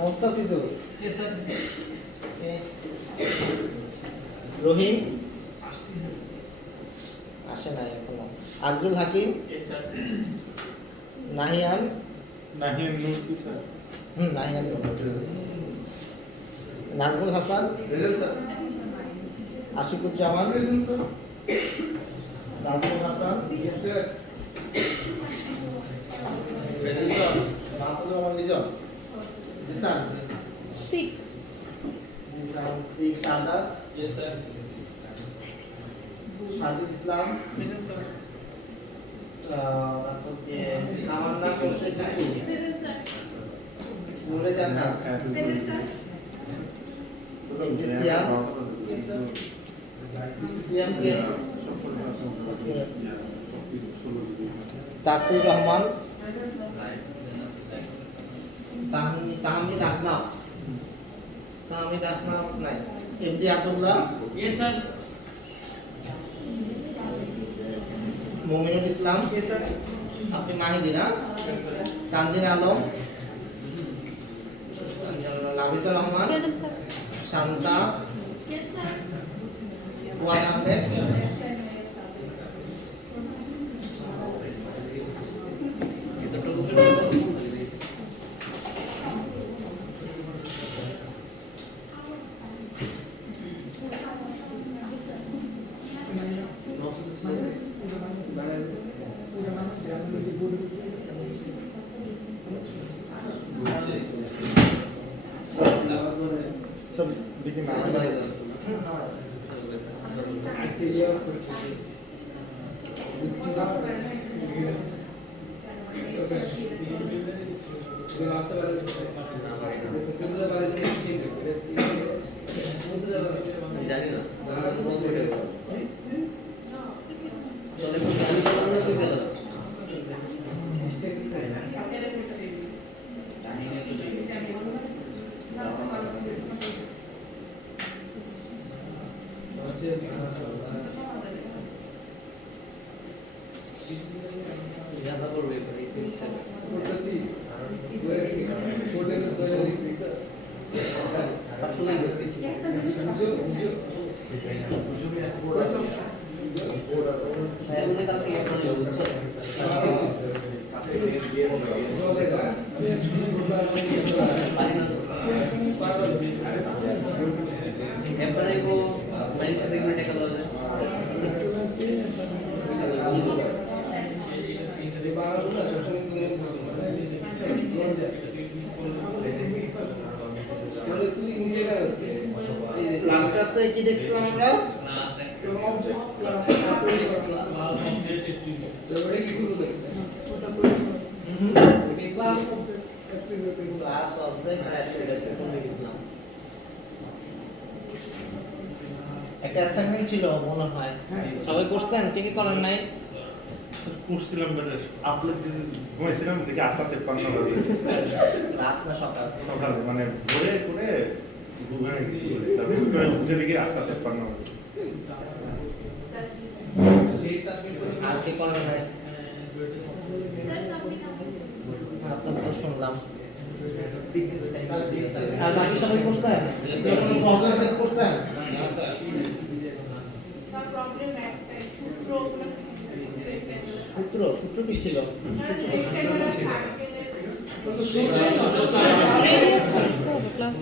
Mostafizur. Yes, sir. রহিম আসে নাই এখনো। আব্দুল হাকিম। Yes, sir. নাহিয়ান। নাহিয়ান নূর কি sir? Nahiyan. Nazmul Hasan. Present, sir. Ashikuzzaman. Present, sir. Nazmul Hasan. Yes, sir. Lizon. Mahmudur Rahman Lizon. Jisan. Six. Jisan C. Shahadat. Yes, sir. Sajid Islam. Present, sir. তারপর তামান্না খোরশেদ টুকু। Present, sir. নূরে জান্নাত। Present, sir. সিয়াম। Yes, sir. সিয়ামকে। তাসির রহমান। Present, sir. তাহমিদ আহনাফ। তাহমিদ আহনাফ নাই। MD Abdullah. Yes, sir. Muminul Islam. Yes, sir. আপনি মাহিদি না? Tanjin Alam. Labizur Rahman. Present, sir. Shanta. Yes, sir. ওয়ান আহমেদ। সব দিকে নাম জানা করবে এই সেকশন। লাস্ট ক্লাসে কি দেখছিলাম আমরা? ক্লাস অবজেক্ট আর অ্যাট্রিবিউট কোন দেখছিলাম? একটা অ্যাসাইনমেন্ট ছিল মনে হয়, সবাই করছেন? কে কে করেন নাই? করছিলাম বেটা আপলোড দিতে ঘুমাইছিলাম দেখি 8:53 বাজে রাত না সকাল? সকালে মানে ভোরে করে ঘুমাই গেছি তারপর উঠে দেখি 8:53 বাজে। আর কে করেন নাই? Sir, something আপনার তো শুনলাম। আর বাকি সবাই করছেন? কোনো প্রবলেম ফেস করছেন? No, sir. Some problem একটাই সূত্র সূত্র কি ছিল? রেডিয়াস করতে হবে ক্লাস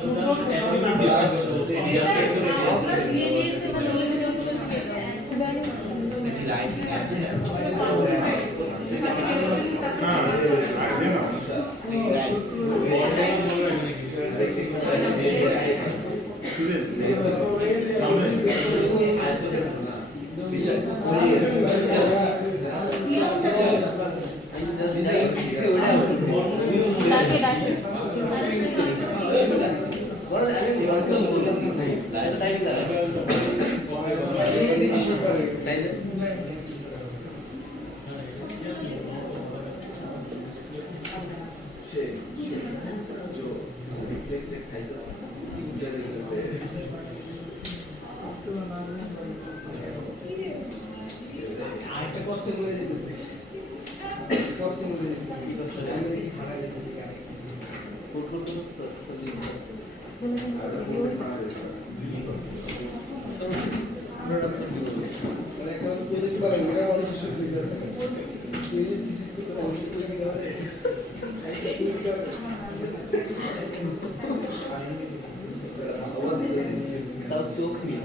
তাও চোখ নিয়ে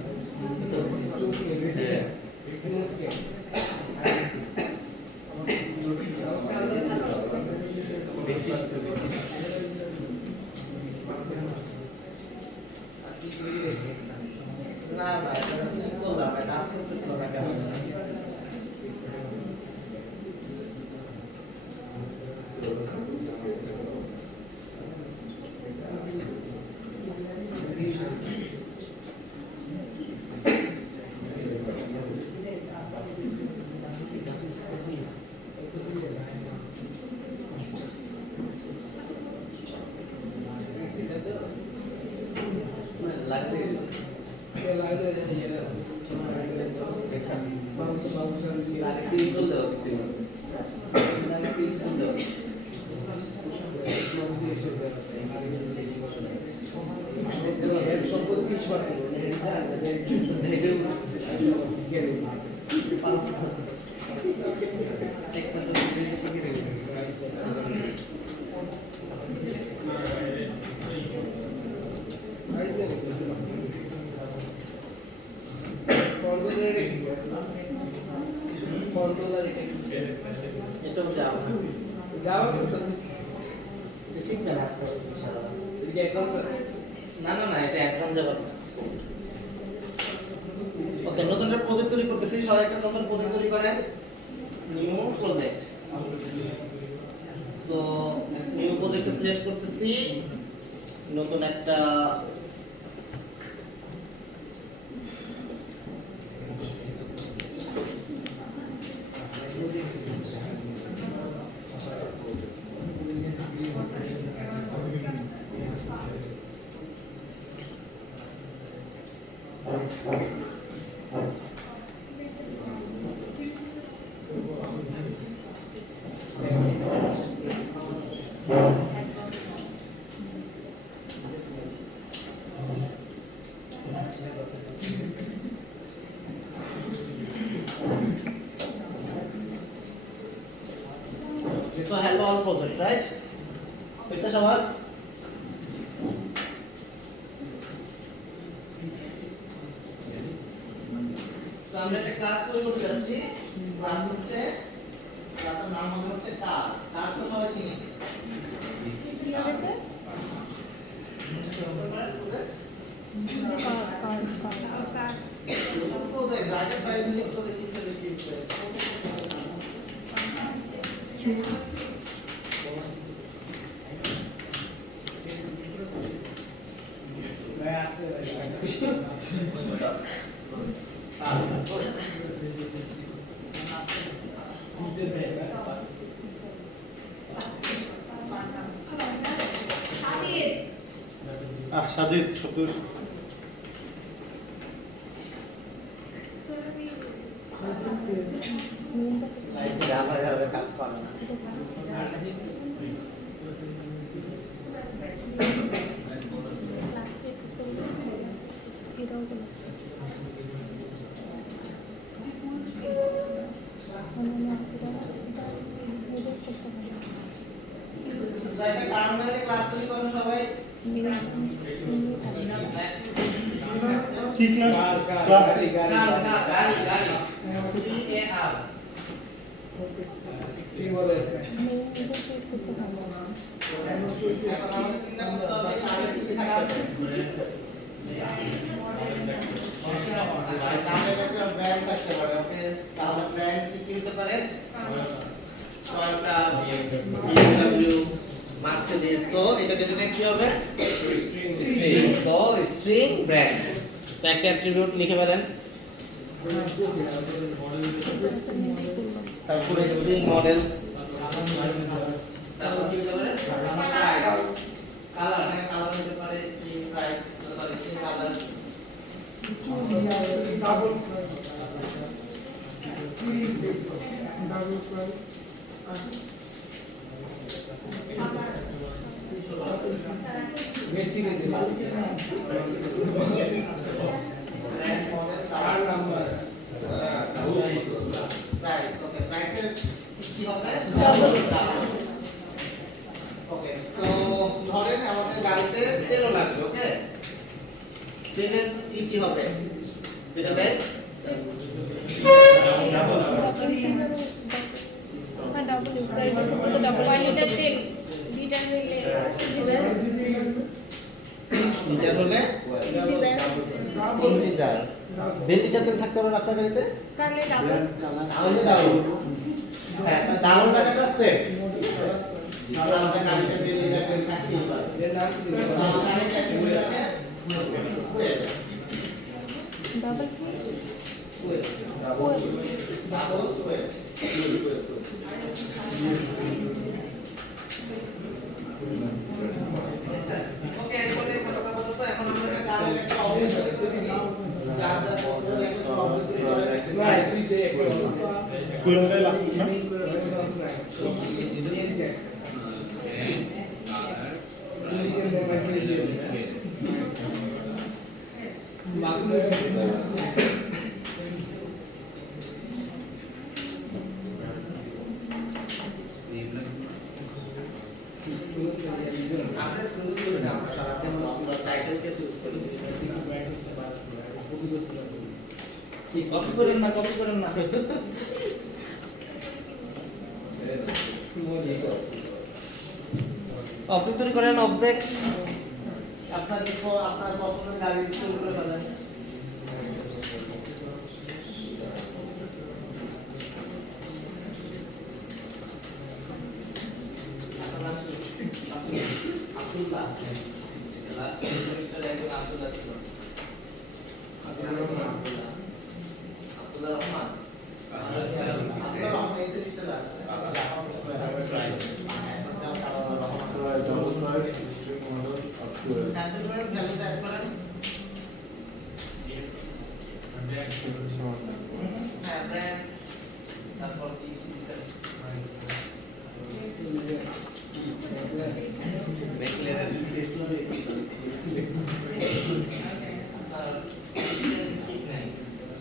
চোখ নিয়ে না না এটা ঠিক বললাম এটা আজ করতেছিল না কেন লাগবে লাগতেই বলতে হবে লাগতেই বলতে হবে এটাও যাও যাও এটা শিখবেন আস্তে আস্তে ইনশাআল্লাহ। এদিকে একদম না না না এটা একদম যাবে না ওকে নতুন একটা প্রজেক্ট তৈরি করতেছি সবাই একটা নতুন প্রজেক্ট তৈরি করেন new project so new project select করতেছি নতুন একটা So hello all project, right? It's a shower. So আমরা একটা ক্লাস তৈরি করতে যাচ্ছি ক্লাস হচ্ছে ক্লাসের নাম হচ্ছে কার কার তো সবাই চিনি কি হবে স্যার প্রজেক্ট আগে 5 মিনিট করে লিখতে লিখতে সাজিদ সত্তর ভাবে কাজ করে না সাইডে কারণে ক্লাস তৈরি করুন সবাই কি ক্লাস গাড়ি CAR সি বলে এখন আমাদের চিন্তা করতে হবে আগে কি কি থাকবে সামনে একটা ব্র্যান্ড থাকতে পারে ওকে তাহলে ব্র্যান্ড কি হতে পারে টয়োটা BMW মার্সিডিজ তো এটা যেটা কি হবে স্ট্রিং তো স্ট্রিং ব্র্যান্ড তো একটা অ্যাট্রিবিউট লিখে ফেলেন তারপরে স্ট্রিং মডেল তারপর কি হতে পারে কালার মানে কালার হতে পারে string price sorry string colour brand model চার নাম্বার প্রাইস ওকে প্রাইসের কি হবে ওকে তো ধরেন আমাদের গাড়িতে তেলও লাগবে ওকে তেলের কি হবে তেলের हाँ डबल प्राइस तो डबल 1 लीटर तेल लीटर में লিটার হলে কোন লিটার 1.5 লিটার তেল থাকতে পারে আপনার গাড়িতে कर ले डबल তাহলে ডাউন হ্যাঁ তা ডাউন লাগাটা সেফ তাহলে আমাদের গাড়িতে 1.5 লিটার তেল থাকতেই পারে তাহলে গাড়িটা কি হয়ে যাবে डबल ডাবল ওকে এরপরে কথা বলতে তো এখন আমরা একটা গাড়ি একটা অবজেক্ট তৈরি করি যার যার পছন্দের একটা অবজেক্ট তৈরি করে কুইলটাই লাগছে না আমরা স্কুল করি না আমরা সারাদিন আমরা টাইটেল কেস ইউজ করি কপি করেন না অবজেক্ট তৈরি করেন অবজেক্ট আপনার দেখো আপনার পছন্দের গাড়ি তৈরি করে ফেলেন আব্দুল্লাহ আব্দুল্লাহ ছিল আব্দুল্লাহ রহমান এই যে লিস্টে আছে double price string model up to calculator value type করেন হ্যাঁ ব্র্যান্ড তারপর কি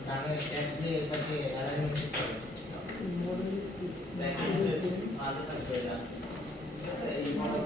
গানের ট্যাগ দিয়ে এটাকে অ্যারেঞ্জমেন্ট করে আলাদা থাকবে এটা এই মডেল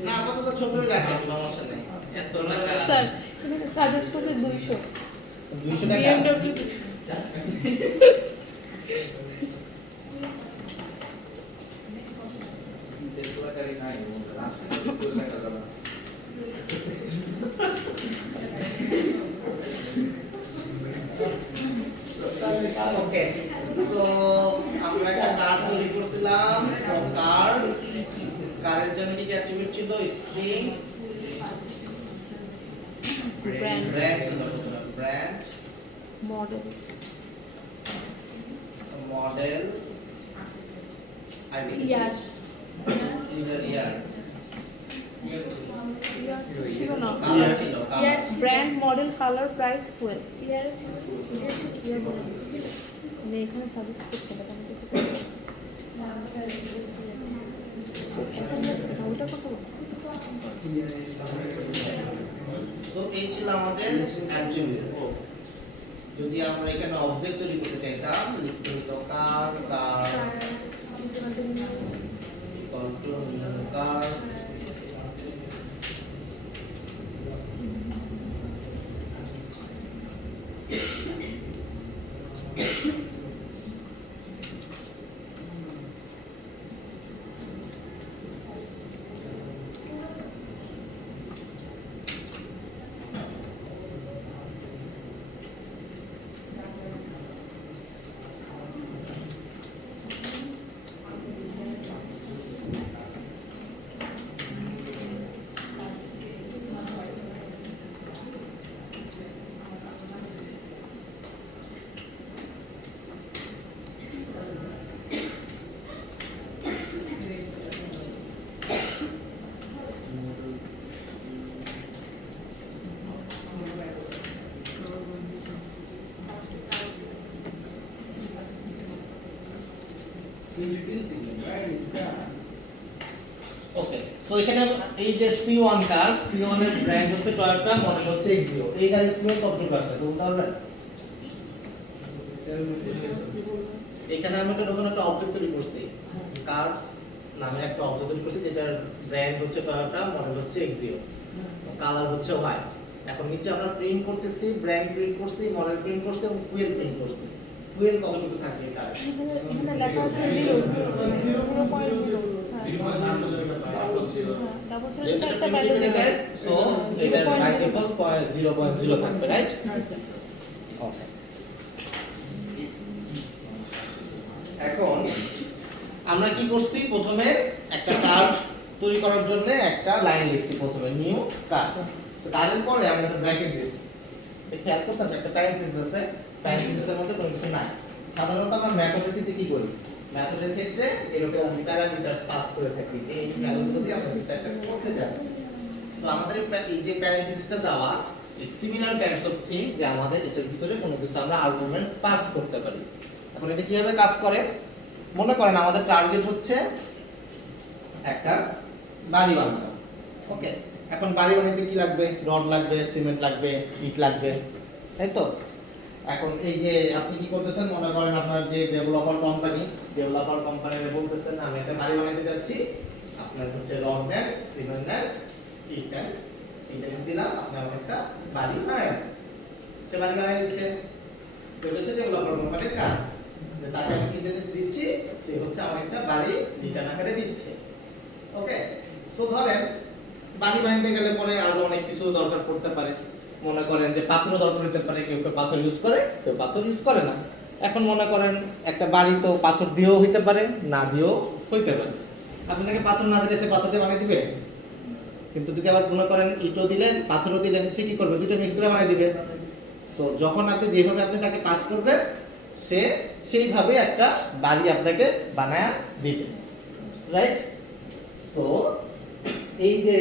না আপাতত ছোটই রাখেন সমস্যা নেই सर साजेस्ट করতে 200 200 টাকা BMW ওকে সো আমরা একটা কার্ড তৈরি করছিলাম কারের জন্য কি অ্যাট্রিবিউট ছিল string brand brand model model ID year user year ছিল না কালার ছিল year brand model colour price fuel year ছিল ইয়ার বলে ছিল মানে এখানে সাজেস্ট করতে হবে আমি দেখতে পারি না স্যার ওটা কত তো এই ছিল আমাদের অ্যাট্রিবিউট যদি আমরা এখানে অবজেক্ট তৈরি করতে চাইতাম লিখতে হতো কার কন্ট্রোল কার ওকে, সো এখানে এই যে C1 কার, C1 এর ব্র্যান্ড হচ্ছে টয়োটা, মডেল হচ্ছে X0। এই গাড়ির স্পিড কত আছে তো বলতে পারবেন? এখানে আমি একটা নতুন একটা অবজেক্ট তৈরি করছি, কার্স নামে একটা অবজেক্ট তৈরি করছি, যেটার ব্র্যান্ড হচ্ছে টয়োটা, মডেল হচ্ছে X0, কালার হচ্ছে হোয়াইট। এখন নিচে আমরা প্রিন্ট করতেছি, ব্র্যান্ড প্রিন্ট করছি, মডেল প্রিন্ট করছি এবং ফুয়েল প্রিন্ট করছি। ফুয়েল কতটুকু থাকে এই কার? এখানে লেখা আছে 0.0। ডাবল ছিল যেটা একটা ভ্যালু দেবে। সো এটার বাই ডিফল্ট 0.0 থাকবে, রাইট? জি স্যার। ওকে, এখন আমরা কি করছি, প্রথমে একটা কার্ড তৈরি করার জন্য একটা লাইন লিখছি, প্রথমে নিউ কার্ড। তো তারপরে পরে আমরা একটা ব্র্যাকেট দিয়েছি। এই খেয়াল করছেন একটা প্যারেন্থেসিস আছে, প্যারেন্থেসিসের মধ্যে কোনো কিছু নাই। সাধারণত আমরা মেথডের ক্ষেত্রে কি করি, মেথডের ক্ষেত্রে এরকম প্যারামিটার পাস করে থাকি, এই ভ্যালুগুলো দিয়ে আমরা কিছু একটা করতে যাচ্ছি। তো আমাদের এই যে প্যারেন্থেসিসটা দেওয়া, সিমিলার কাইন্ডস অফ থিং, যে আমাদের এটার ভিতরে কোনো কিছু আমরা আর্গুমেন্টস পাস করতে পারি। এখন এটা কিভাবে কাজ করে, মনে করেন আমাদের টার্গেট হচ্ছে একটা বাড়ি বানানো। ওকে, এখন বাড়ি বানাতে কি লাগবে, রড লাগবে, সিমেন্ট লাগবে, ইট লাগবে, তাই তো? এখন এই যে আপনি কি করতেছেন, মনে করেন আপনার যে ডেভেলপার কোম্পানিরে বলতেছেন আমি একটা বাড়ি বানাতে যাচ্ছি, আপনার হচ্ছে রড নেন, সিমেন্ট নেন, ইট নেন, এটা দিলাম, আপনি আমাকে একটা বাড়ি বানায়, সে বাড়ি বানিয়ে দিচ্ছে। এটা হচ্ছে ডেভেলপার কোম্পানির কাজ, যে তাকে আমি কি দিচ্ছি, সে হচ্ছে আমার একটা বাড়ি রিটার্ন আকারে দিচ্ছে। ওকে, তো ধরেন বাড়ি বানাতে গেলে পরে আরো অনেক কিছু দরকার পড়তে পারে, মনে করেন যে পাথরও দরকার হতে পারে, কেউ কেউ পাথর ইউজ করে, কেউ পাথর ইউজ করে না। এখন মনে করেন একটা বাড়ি তো পাথর দিয়েও হইতে পারে, না দিয়েও হইতে পারে। আপনাকে পাথর না দিলে সে পাথর দিয়ে বানিয়ে দিবে, কিন্তু যদি আবার মনে করেন ইটও দিলেন, পাথরও দিলেন, সে কি করবে, দুটো মিক্স করে বানিয়ে দিবে। সো যখন আপনি যেভাবে আপনি তাকে পাস করবেন, সে সেইভাবে একটা বাড়ি আপনাকে বানায়া দিবে, রাইট? তো এই যে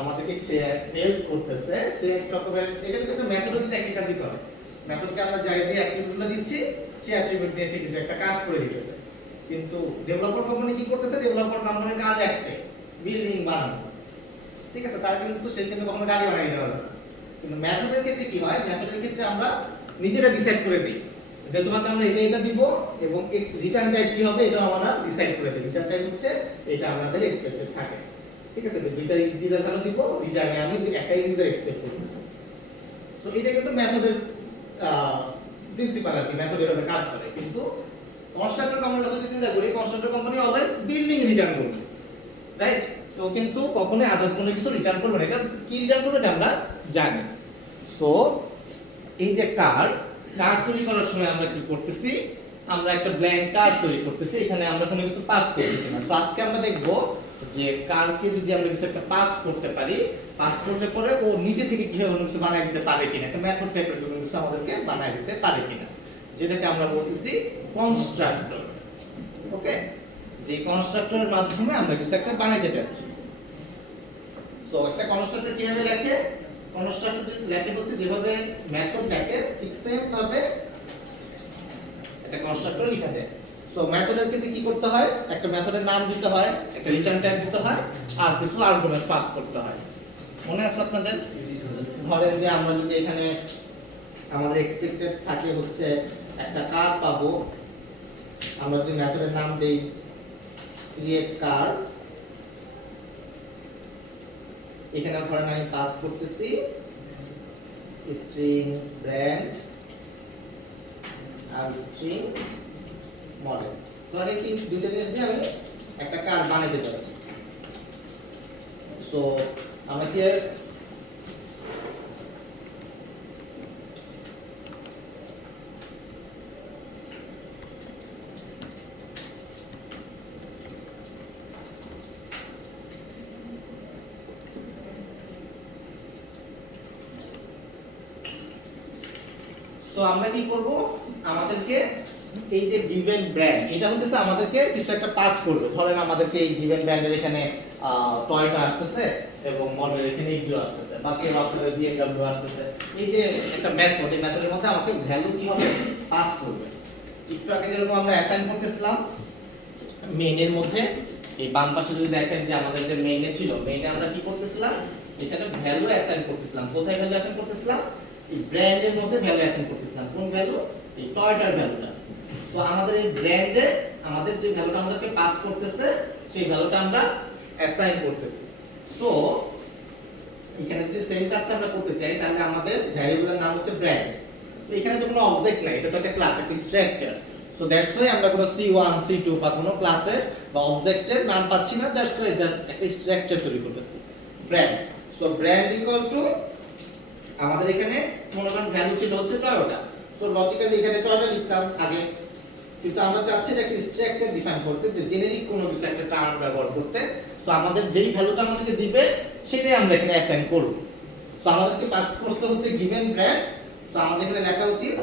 আমাদেরকে সে হেল্প করতেছে, সে রকমের এটা কিন্তু মেথডোলজি একই কাজই করে। মেথডকে আমরা যাই যে অ্যাট্রিবিউটগুলো দিচ্ছি, সেই অ্যাট্রিবিউট দিয়ে সে কিছু একটা কাজ করে দিতেছে। কিন্তু ডেভেলপার কোম্পানি কি করতেছে, ডেভেলপার কোম্পানির কাজ একটাই, বিল্ডিং বানানো, ঠিক আছে? তার কিন্তু সে কিন্তু কখনো গাড়ি বানাই দেওয়া যাবে। কিন্তু মেথডের ক্ষেত্রে কি হয়, মেথডের ক্ষেত্রে আমরা নিজেরা ডিসাইড করে দিই যে তোমাকে আমরা এটা দিব এবং রিটার্ন টাইপ কি হবে, এটা আমরা ডিসাইড করে দিই। রিটার্ন টাইপ হচ্ছে এটা আমাদের এক্সপেক্টেড থাকে, ঠিক আছে? দুইটা ইন্টিজার ভ্যালু দিব, রিটার্নে আমি একটা ইন্টিজার এক্সপেক্ট করতেছি। সো এটা কিন্তু মেথডের প্রিন্সিপাল আর কি, মেথড এভাবে কাজ করে। কিন্তু কনস্ট্রাক্টর কোম্পানি যদি চিন্তা করি, constructor company always building return করবে, রাইট? তো কিন্তু কখনোই আদার্স কোনো কিছু রিটার্ন করবে না। এটা কি রিটার্ন করবে আমরা জানি। সো এই যে কার্ড তৈরি করার সময় আমরা কি করতেছি, আমরা একটা ব্ল্যাঙ্ক কার্ড তৈরি করতেছি, এখানে আমরা কোনো কিছু পাস করতেছি না। তো আজকে আমরা দেখব যে কার্ডকে যদি আমরা কিছু একটা পাস করতে পারি, পাস করলে পরে ও নিজে থেকে কিভাবে কোনো কিছু বানায় দিতে পারে কিনা, একটা মেথড টাইপের কোনো কিছু আমাদেরকে বানায় দিতে পারে কিনা, যেটাকে আমরা বলতেছি কনস্ট্রাক্টর। ওকে, যে কনস্ট্রাক্টরের মাধ্যমে আমরা কিছু একটা বানাইতে যাচ্ছি। সো একটা কনস্ট্রাক্টর কিভাবে লেখে, কনস্ট্রাক্টর লেখে হচ্ছে যেভাবে মেথড লেখে ঠিক সেম ভাবে একটা কনস্ট্রাক্টর লেখা যায়। সো মেথডের ক্ষেত্রে কি করতে হয়, একটা মেথডের নাম দিতে হয়, একটা রিটার্ন টাইপ দিতে হয়, আর কিছু আর্গুমেন্ট পাস করতে হয়। মনে আছে আপনাদের? ধরেন যে আমরা যদি এখানে আমাদের এক্সপেক্টেড থাকে হচ্ছে একটা কার পাবো, আমরা যদি মেথডের নাম দেই ক্রিয়েট কার, এখানে ধরেন আমি পাস করতেছি স্ট্রিং ব্র্যান্ড আর স্ট্রিং মডেল। ধরেন এই দুইটা জিনিস দিয়ে আমি একটা কার বানাইতে যাচ্ছি। সো আমরা কি তো আমরা কি করব, আমাদেরকে এই যে গিভেন ব্র্যান্ড, এটা হচ্ছে আমাদেরকে কিছু একটা পাস করবে। ধরেন আমাদেরকে এই গিভেন ব্র্যান্ডের এখানে টয়োটা আসতেছে এবং মডেল এখানে X0 আসতেছে, বা কেউ আপনাদের BMW আসতেছে। এই যে একটা মেথড, এই মেথডের মধ্যে আমাকে ভ্যালু কি হবে, পাস করবে। একটু আগে যেরকম আমরা অ্যাসাইন করতেছিলাম, মেইনের মধ্যে এই বাম পাশে যদি দেখেন যে আমাদের যে মেইনে ছিল, মেইনে আমরা কি করতেছিলাম, এখানে ভ্যালু অ্যাসাইন করতেছিলাম। কোথায় ভ্যালু অ্যাসাইন করতেছিলাম? এই ব্র্যান্ডের মধ্যে ভ্যালু অ্যাসাইন করতেছিলাম। কোন ভ্যালু? এই টয়টার ভ্যালুটা। তো আমাদের এই ব্র্যান্ডে আমাদের যে ভ্যালুটা আমাদেরকে পাস করতেছে সেই ভ্যালুটা আমরা অ্যাসাইন করতেছি। তো এখানে যদি সেম কাজটা আমরা করতে চাই তাহলে আমাদের ভ্যারিয়েবলের নাম হচ্ছে ব্র্যান্ড। তো এখানে তো কোনো অবজেক্ট নাই, এটা তো একটা ক্লাস, একটা স্ট্রাকচার। সো দ্যাটস ওয়াই আমরা কোনো C1 C2 বা কোনো ক্লাসের বা অবজেক্টের নাম পাচ্ছি না। দ্যাটস ওয়াই জাস্ট একটা স্ট্রাকচার তৈরি করতেছি, brand. So brand equal to আমাদের এখানে মনে করেন ভ্যালু ছিল হচ্ছে টয়োটা। সো লজিক্যালি এখানে টয়োটা লিখতাম আগে, কিন্তু আমরা চাচ্ছি যে একটা স্ট্রাকচার ডিফাইন করতে, যে জেনারিক কোনো কিছু একটা টার্ম ব্যবহার করতে। সো আমাদের যেই ভ্যালুটা আমাদেরকে দিবে সেটাই আমরা এখানে অ্যাসাইন করব। সো আমাদেরকে পাস করতে হচ্ছে গিভেন ব্র্যান্ড। সো আমাদের এখানে লেখা উচিত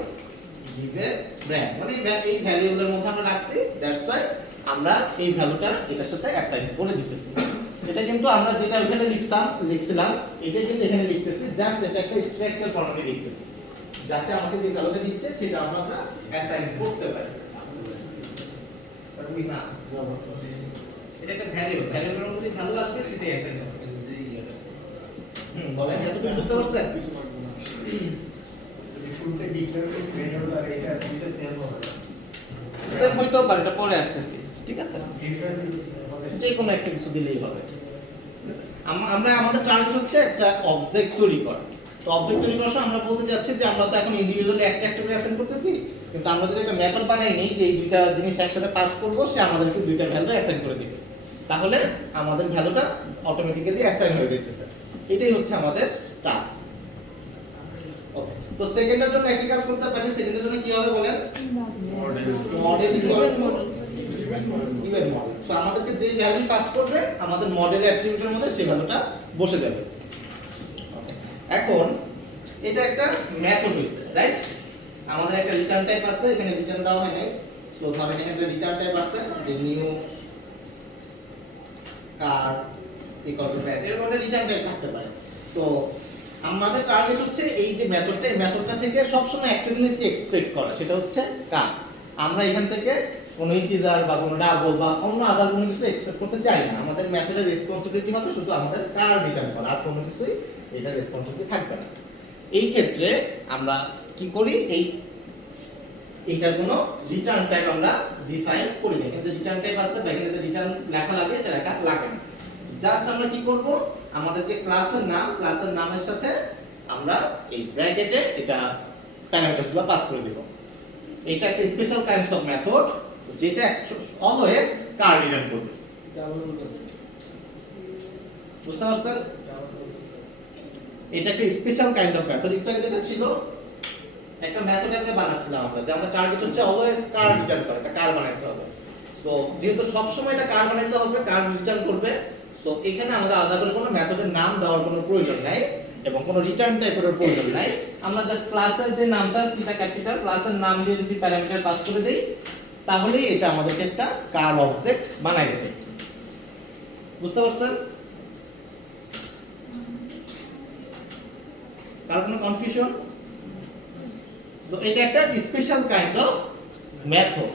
গিভেন ব্র্যান্ড, মানে এই ভ্যারিয়েবলের মধ্যে আমরা রাখছি। দ্যাটস ওয়াই আমরা এই ভ্যালুটা এটার সাথে অ্যাসাইন করে দিতেছি। এটা কিন্তু আমরা যেটা এখানে লিখছিলাম এটাই কিন্তু এখানে লিখতেছি, জাস্ট এটা একটা স্ট্রাকচার ফরম্যাটে লিখতেছি, যাতে আমাকে যে ভ্যালুটা দিচ্ছে সেটা আমরা অ্যাসাইন করতে পারি। পারবি না, এটা একটা ভ্যারিয়েবল, ভ্যারিয়েবলের মধ্যে ভ্যালু আসবে সেটাই অ্যাসাইন হবে। বলেন, এতটুকু বুঝতে পারছেন? শুরুতে ডিফারেন্স মেথড আর এটা দুটো সেম হবে। সেম হইতেও পারে, এটা পরে আসতেছি, ঠিক আছে? ডিফারেন্ট যে কোনো একটা কিছু দিলেই হবে। আমরা আমাদের টার্গেট হচ্ছে একটা অবজেক্ট তৈরি করা। তো অবজেক্ট তৈরি করার সময় আমরা বলতে চাচ্ছি যে আমরা তো এখন ইন্ডিভিজুয়ালি একটা একটা করে অ্যাসাইন করতেছি, কিন্তু আমরা যদি একটা মেথড বানাই নেই যে এই দুইটা জিনিস একসাথে পাস করব, সে আমাদেরকে দুইটা ভ্যালু অ্যাসাইন করে দিবে, তাহলে আমাদের ভ্যালুটা অটোমেটিক্যালি অ্যাসাইন হয়ে যেতেছে। এটাই হচ্ছে আমাদের টাস্ক। ওকে, তো সেকেন্ডের জন্য একই কাজ করতে পারি। সেকেন্ডের জন্য কি হবে বলেন? Model equal to event model. So আমাদেরকে যে ভ্যালু পাস করবে আমাদের মডেল অ্যাট্রিবিউটের মধ্যে সেই ভ্যালুটা বসে যাবে। ওকে, এখন এটা একটা মেথড হইছে, রাইট? আমাদের একটা রিটার্ন টাইপ আছে, এখানে রিটার্ন দেওয়া হয় নাই। সো ধরেন এখানে একটা রিটার্ন টাইপ আছে যে new car equal to brand, এরকম একটা রিটার্ন টাইপ থাকতে পারে। তো আমাদের টার্গেট হচ্ছে এই যে মেথডটা, এই মেথডটা থেকে সবসময় একটা জিনিস এক্সপেক্ট করা, সেটা হচ্ছে কার। আমরা এখান থেকে কোনো ইন্টিজার বা কোনো ডাবল বা অন্য আদার কোনো কিছু এক্সপেক্ট করতে চাই না। আমাদের মেথডের রেসপন্সিবিলিটি হবে শুধু আমাদের কার রিটার্ন করা, আর কোনো কিছুই এটা রেসপন্সিবিলিটি থাকবে না। এই ক্ষেত্রে আমরা কি করি, এইটার কোনো রিটার্ন টাইপ আমরা ডিফাইন করি না। কিন্তু রিটার্ন টাইপ আছে বা এখানে রিটার্ন লেখা লাগে, এটা লেখা লাগে না। জাস্ট আমরা কি করব, আমাদের যে ক্লাসের নাম, ক্লাসের নামের সাথে আমরা এই ব্র্যাকেটে এটা প্যারামিটারসগুলো পাস করে দেব। এটা একটা স্পেশাল কাইন্ডস অফ মেথড যেটা অলওয়েজ কার রিটার্ন করবে। বুঝতে পারছেন? এটা একটা স্পেশাল কাইন্ড অফ মেথড। একটু আগে যেটা ছিল একটা মেথড আমরা বানাচ্ছিলাম আমরা, যে আমাদের টার্গেট হচ্ছে অলওয়েজ কার রিটার্ন করা, একটা কার বানাইতে হবে। তো যেহেতু সব সময় এটা কার বানাইতে হবে, কার রিটার্ন করবে, তো এখানে আমাদের আলাদা করে কোনো মেথডের নাম দেওয়ার কোনো প্রয়োজন নাই এবং কোনো রিটার্ন টাইপের প্রয়োজন নাই। আমরা জাস্ট ক্লাসের যে নামটা সেটা ক্যাপিটাল, ক্লাসের নাম দিয়ে যদি প্যারামিটার পাস করে দেই তাহলেই এটা আমাদেরকে একটা কার অবজেক্ট বানাই দেবে। বুঝতে পারছেন? কার কোনো কনফিউশন? তো এটা একটা স্পেশাল কাইন্ড অফ মেথড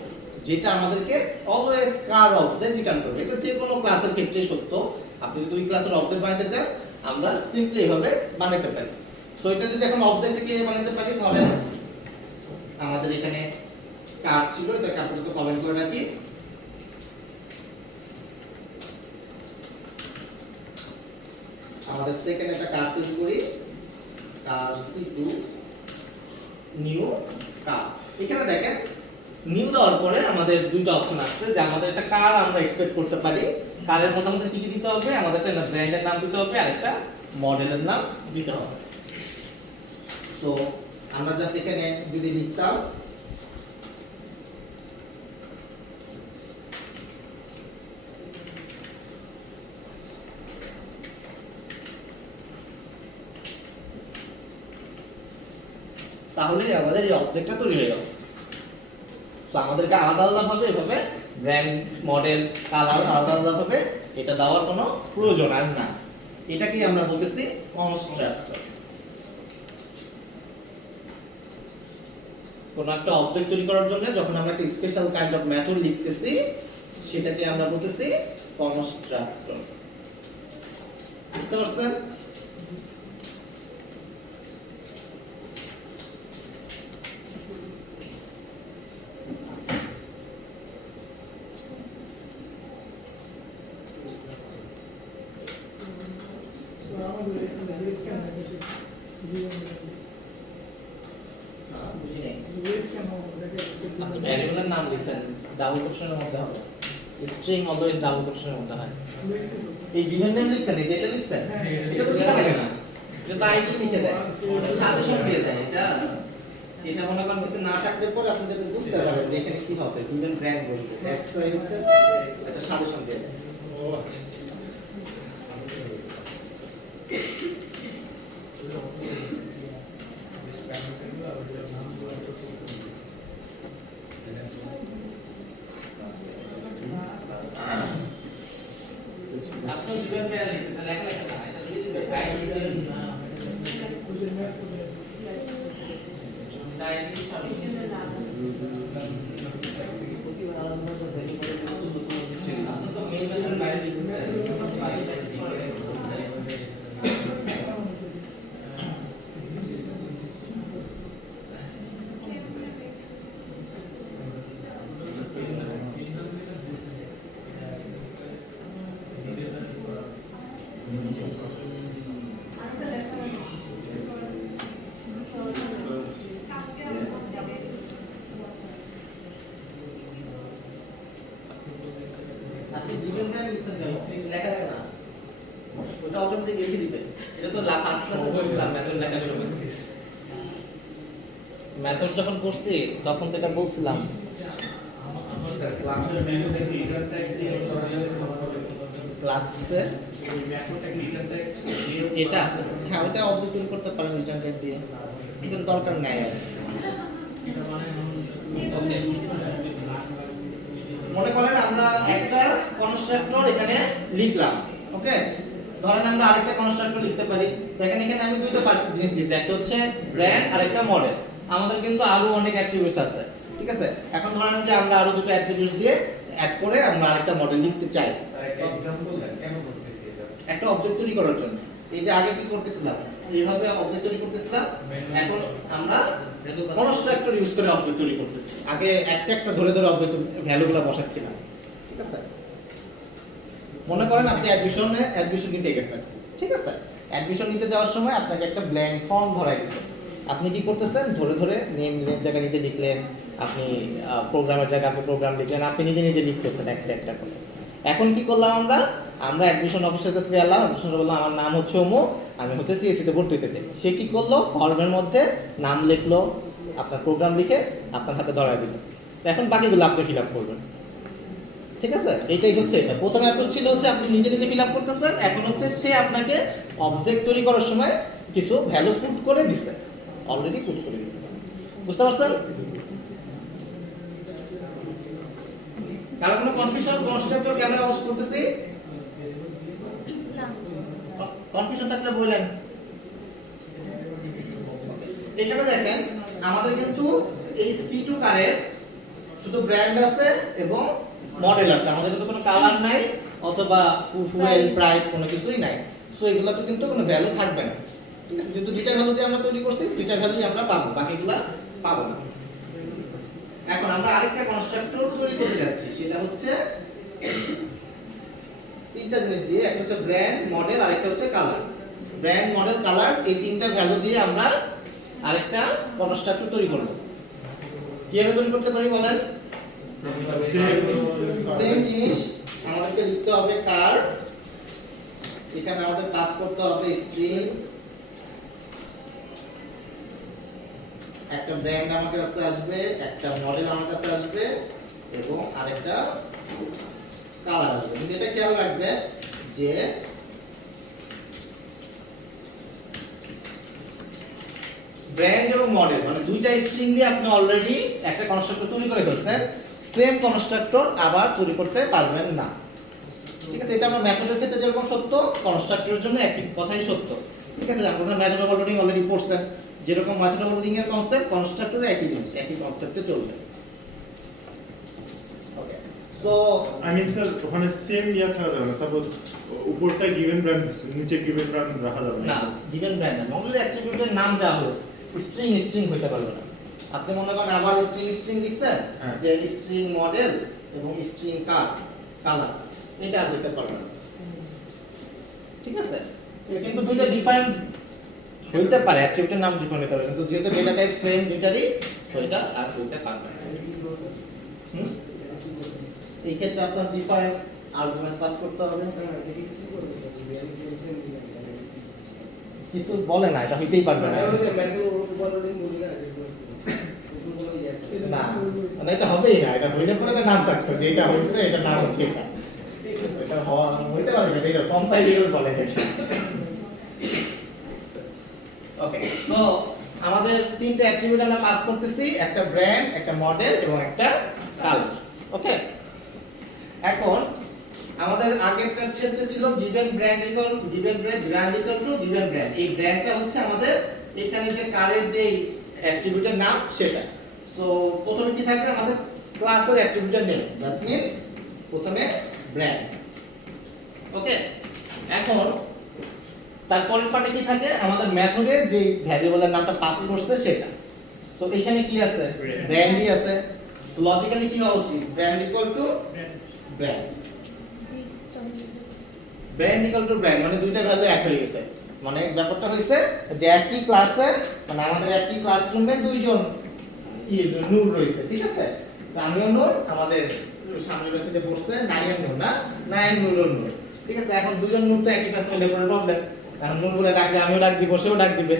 যেটা আমাদেরকে অলওয়েজ কার অবজেক্ট রিটার্ন করবে। এটা যে কোনো ক্লাসের ক্ষেত্রে সত্য। আপনি যদি ওই ক্লাসের অবজেক্ট বানাতে চান আমরা সিম্পলি এভাবে বানাতে পারি। সো এটা যদি এখন অবজেক্টকে কিভাবে বানাতে পারি, ধরেন আমাদের এখানে কার ছিল, এটাকে আপাতত কমেন্ট করে রাখি। আমাদের সেকেন্ড একটা কার তৈরি করি, কার C2 নিউ কার। এখানে দেখেন নিউ দেওয়ার পরে আমাদের দুটো অপশন আসছে, যে আমাদের একটা কার আমরা এক্সপেক্ট করতে পারি। কারের মধ্যে আমাদের কি কি দিতে হবে, আমাদের একটা ব্র্যান্ডের নাম দিতে হবে আর একটা মডেলের নাম দিতে হবে। সো আমরা জাস্ট এখানে যদি লিখতাম তাহলে আমাদের এই অবজেক্টটা তৈরি হয়ে গেল। তো আমাদেরকে আলাদা আলাদা ভাবে এভাবে ব্র্যান্ড, মডেল, কালার আলাদা আলাদা ভাবে এটা দেওয়ার কোনো প্রয়োজন আর না। এটাকেই আমরা বলতেছি কনস্ট্রাক্টর। কোন একটা অবজেক্ট তৈরি করার জন্য যখন আমরা একটা স্পেশাল কাইন্ড অফ মেথড লিখতেছি সেটাকে আমরা বলতেছি কনস্ট্রাক্টর। বুঝতে পারছেন? বুঝি নাই। আপনি ভ্যারিয়েবলের নাম লিখছেন ডাবল কোটেশনের মধ্যে হবে, স্ট্রিং অলওয়েজ ডাবল কোটেশনের মধ্যে হয়। এই গিভেন নেম লিখছেন, এই যেটা লিখছেন এটা তো লেখা থাকে না, এটা তো আইডি লিখে দেয়, সাজেশন দিয়ে দেয়। এটা মনে করেন কিছু না থাকলে পরে আপনি যাতে বুঝতে পারেন যে এখানে কি হবে, গিভেন ব্র্যান্ড বলতে এক্স ওয়াই হচ্ছে এটা সাজেশন দিয়ে দেয়। আপনি গিভেন ব্র্যান্ড লিখছেন, এটা লেখা লেখা না, এটা দিয়ে দিবেন আইডি দিয়ে আইডি সাজেশন আপনি তো মেইন মেথড বাইরে লিখতেছেন বাইরে আপনি গিভেন ব্র্যান্ড লিখছেন কেন? লেখা থাকে না, ওটা অটোমেটিক লিখে দিবে। এটা তো ফার্স্ট ক্লাসে বলছিলাম মেথড লেখা শুরু করে দিয়েছি। মেথড যখন করছি তখন তো এটা বলছিলাম ক্লাসের মেনু দেখি রিটার্ন ট্যাগ দিয়ে ক্লাসে ওই মেথডটাকে রিটার্ন ট্যাগ দিয়ে এটা হ্যাঁ ওটা অবজেক্ট তৈরি করতে পারেন রিটার্ন ট্যাগ দিয়ে, কিন্তু দরকার নাই আর। এটা মানে মনে করেন আমরা একটা কনস্ট্রাক্টর এখানে লিখলাম, ওকে, ধরেন আমরা আরেকটা কনস্ট্রাক্টর লিখতে পারি। দেখেন এখানে আমি দুইটা জিনিস দিয়েছি, একটা হচ্ছে ব্র্যান্ড আর একটা মডেল। আমাদের কিন্তু আরো অনেক অ্যাট্রিবিউটস আছে, ঠিক আছে। এখন ধরেন যে আমরা আরো দুটো অ্যাট্রিবিউটস দিয়ে অ্যাড করে আমরা আরেকটা মডেল লিখতে চাই, এক্সাম্পল দেন কেন করতেছি এটা? একটা অবজেক্ট তৈরি করার জন্য। এই যে আগে কি করতেছিলাম, এইভাবে অবজেক্ট তৈরি করতেছিলাম, এখন আমরা কনস্ট্রাক্টর ইউজ করে অবজেক্ট তৈরি করতেছি। আগে একটা একটা ধরে ধরে অবজেক্ট ভ্যালুগুলো বসাচ্ছিলাম, ঠিক আছে। মনে করেন আপনি অ্যাডমিশন নিতে গেছেন, ঠিক আছে। অ্যাডমিশন নিতে যাওয়ার সময় আপনাকে একটা ব্ল্যাঙ্ক ফর্ম ধরাই দিয়েছে। আপনি কি করতেছেন, ধরে ধরে নেম জায়গা নিজে লিখলেন, আপনি প্রোগ্রামের জায়গা আপনি প্রোগ্রাম লিখলেন, আপনি নিজে নিজে লিখতেছেন একটা একটা করে। এখন কি করলাম আমরা অ্যাডমিশন অফিসারের কাছে গেলাম, অ্যাডমিশন বললাম আমার নাম হচ্ছে অমুক, আমি হচ্ছে সিএসসি তে ভর্তি হতে চাই। সে কি করলো, ফর্মের মধ্যে নাম লিখলো, আপনার প্রোগ্রাম লিখে আপনার হাতে ধরাই দিল। এখন বাকিগুলো আপনি ফিল আপ করবেন, ঠিক আছে। এইটাই হচ্ছে এটা। প্রথম অ্যাপ্রোচ ছিল হচ্ছে আপনি নিজে নিজে ফিল আপ করতেছেন, এখন হচ্ছে সে আপনাকে অবজেক্ট তৈরি করার সময় কিছু ভ্যালু পুট করে দিছে, অলরেডি পুট করে দিছে। বুঝতে পারছেন? কারণ কোনো কনফিউশন কনস্ট্রাক্টর কেমন ইউজ করতেছি, কনফিউশন থাকলে বলেন। এখানে দেখেন আমাদের কিন্তু এই C2 কারের শুধু ব্র্যান্ড আছে এবং মডেল আছে, আমাদের কিন্তু কোনো কালার নাই অথবা ফুয়েল প্রাইস কোনো কিছুই নাই। সো এগুলা তো কিন্তু কোনো ভ্যালু থাকবে না, ঠিক আছে। যেহেতু দুইটা ভ্যালু দিয়ে আমরা তৈরি করছি, দুইটা ভ্যালুই আমরা পাবো, বাকিগুলা পাবো না। এখন আমরা আরেকটা কনস্ট্রাক্টর তৈরি করতে যাচ্ছি, সেটা হচ্ছে তিনটা জিনিস দিয়ে, একটা হচ্ছে ব্র্যান্ড, মডেল, আরেকটা হচ্ছে কালার। ব্র্যান্ড, মডেল, কালার এই তিনটা ভ্যালু দিয়ে আমরা আরেকটা কনস্ট্রাক্টর তৈরি করব। কিভাবে তৈরি করতে পারি বলেন? সেম জিনিস আমাদেরকে লিখতে হবে কার, এখানে আমাদের পাস করতে হবে স্ট্রিং, একটা ব্র্যান্ড আমার কাছে আসবে, একটা মডেল আমার কাছে আসবে এবং আরেকটা কালার আসবে। কিন্তু এটা খেয়াল রাখবে যে ব্র্যান্ড এবং মডেল মানে দুইটা স্ট্রিং দিয়ে আপনি অলরেডি একটা কনস্ট্রাক্টর তৈরি করে ফেলছেন, সেম কনস্ট্রাক্টর আবার তৈরি করতে পারবেন না, ঠিক আছে। এটা আমরা মেথডের ক্ষেত্রে যেরকম সত্য, কনস্ট্রাক্টরের জন্য একই কথাই সত্য, ঠিক আছে। আপনারা মেথড ওভারলোডিং অলরেডি পড়ছেন, যেরকম মেথড ওভারলোডিং এর কনসেপ্ট কনস্ট্রাক্টরে একই জিনিস, একই কনসেপ্টে চলবে, okay. So so I mean sir ওখানে সেম ইয়া থাকা যাবে না সাপোজ উপরটা গিভেন ব্র্যান্ড নিচে গিভেন ব্র্যান্ড রাখা যাবে না গিভেন ব্র্যান্ড না নর্মালি অ্যাট্রিবিউটের নাম যা হলো স্ট্রিং হইতে পারবে না আপনি মনে করেন আবার স্ট্রিং লিখছেন হ্যাঁ। যে স্ট্রিং মডেল এবং স্ট্রিং কালার এটা আর হইতে পারবে না ঠিক আছে কিন্তু দুইটা ডিফারেন্ট হইতে পারে অ্যাট্রিবিউটের নাম ডিফারেন্ট হতে পারে কিন্তু যেহেতু ডেটা টাইপ সেম দুইটারই তো এটা আর হইতে পারবে না হুম? এই ক্ষেত্রে আপনার ডিফারেন্ট আর্গুমেন্ট পাস করতে হবে কিছু বলে না এটা হইতেই পারবে না না মানে এটা হবেই না এটা হইলে পরে নাম থাকতো যে এটা হচ্ছে এটা নাম হচ্ছে এটা এটা হইতে পারবে না এটা কম্পাইলার বলে এটা ওকে সো আমাদের তিনটা অ্যাট্রিবিউট আমরা পাস করতেছি একটা ব্র্যান্ড একটা মডেল এবং একটা কালার ওকে এখন আমাদের আগেরটার ক্ষেত্রে ছিল given brand equal to given brand এই ব্র্যান্ডটা হচ্ছে আমাদের এখানে যে কারের যে অ্যাট্রিবিউটের নাম সেটা সো প্রথমে কি থাকবে আমাদের ক্লাসের অ্যাট্রিবিউটের নেম দ্যাট মিন্স প্রথমে ব্র্যান্ড ওকে এখন তারপরের পার্টে কি থাকে আমাদের মেথডে যে ভ্যারিয়েবলের নামটা পাস করছে সেটা তো এখানে কি আছে ব্র্যান্ডই আছে লজিক্যালি কি হওয়া উচিত brand equal to brand brand মানে দুইটা ভ্যালু এক হয়ে গেছে মানে ব্যাপারটা হইছে যে একই ক্লাসে মানে আমাদের একই ক্লাসরুমে দুইজন নূর রয়েছে ঠিক আছে তো আমিও নূর আমাদের সামনে রয়েছে যে বসছে নাইয়ের নূর না নাইয়ের নূর ঠিক আছে এখন দুইজন নূর তো একই ক্লাসে হলে কোনো প্রবলেম কারণ নূর বলে ডাকলে আমিও ডাক দিব সেও ডাক দিবে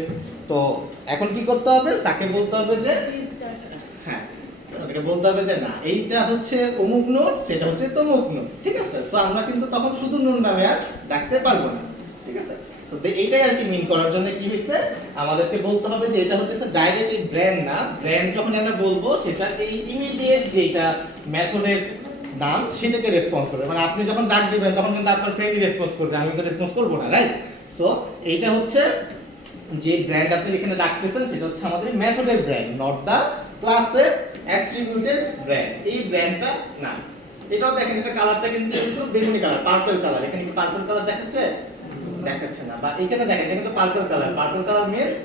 তো এখন কি করতে হবে তাকে বলতে হবে যে হ্যাঁ ওটাকে বলতে হবে যে না এইটা হচ্ছে অমুক নূর সেটা হচ্ছে তমুক নূর ঠিক আছে সো আমরা কিন্তু তখন শুধু নূর নামে আর ডাকতে পারবো না ঠিক আছে সো এইটাই আর কি মিন করার জন্য কি হইছে আমাদেরকে বলতে হবে যে এটা হচ্ছে ডাইরেক্টলি ব্র্যান্ড না ব্র্যান্ড যখন আমরা বলবো সেটা এই ইমিডিয়েট যেটা মেথডের নাম সেটাকে রেসপন্স করবে মানে আপনি যখন ডাক দিবেন তখন কিন্তু আপনার ফ্রেন্ডই রেসপন্স করবে আমি তো রেসপন্স করব না রাইট সো এইটা হচ্ছে যে ব্র্যান্ড আপনি এখানে ডাকতেছেন সেটা হচ্ছে আমাদের মেথডের ব্র্যান্ড নট দা ক্লাসের অ্যাট্রিবিউটেড ব্র্যান্ড এই ব্র্যান্ডটা না এটাও দেখেন এটা কালারটা কিন্তু বেগুনি কালার পার্পল কালার এখানে কি পার্পল কালার দেখাচ্ছে দেখাচ্ছে না বা এখানে দেখেন এটা কিন্তু পার্পল কালার মিন্স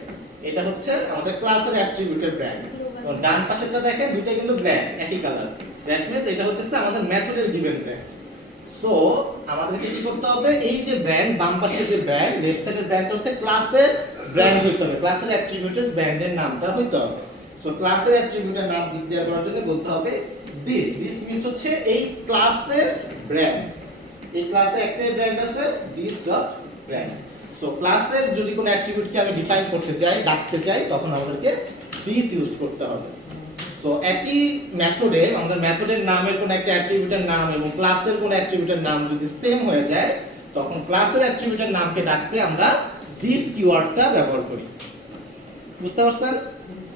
এটা হচ্ছে আমাদের ক্লাসের অ্যাট্রিবিউটেড ব্র্যান্ড আর ডান পাশেরটা দেখেন দুইটা কিন্তু ব্ল্যাক একই কালার দ্যাট মিন্স এটা হচ্ছে আমাদের মেথডের গিভেন ব্র্যান্ড সো আমাদেরকে কি করতে হবে এই যে ব্র্যান্ড বাম পাশের যে ব্র্যান্ড লেফট সাইডের ব্র্যান্ড হচ্ছে ক্লাসের ব্র্যান্ড হইতে হবে ক্লাসের অ্যাট্রিবিউটেড ব্র্যান্ডের নামটা হইতে হবে সো ক্লাসের অ্যাট্রিবিউটের নাম ডিক্লেয়ার করার জন্য বলতে হবে দিস মিন্স হচ্ছে এই ক্লাসের ব্র্যান্ড এই ক্লাসে একটাই ব্র্যান্ড আছে দিস ডট ব্র্যান্ড সো ক্লাসের যদি কোনো অ্যাট্রিবিউটকে আমি ডিফাইন করতে চাই ডাকতে চাই তখন আমাদেরকে দিস ইউজ করতে হবে সো একই মেথডে আমাদের মেথডের নামের কোনো একটা অ্যাট্রিবিউটের নাম এবং ক্লাসের কোনো অ্যাট্রিবিউটের নাম যদি সেম হয়ে যায় তখন ক্লাসের অ্যাট্রিবিউটের নামকে ডাকতে আমরা দিস কিওয়ার্ডটা ব্যবহার করি বুঝতে পারছেন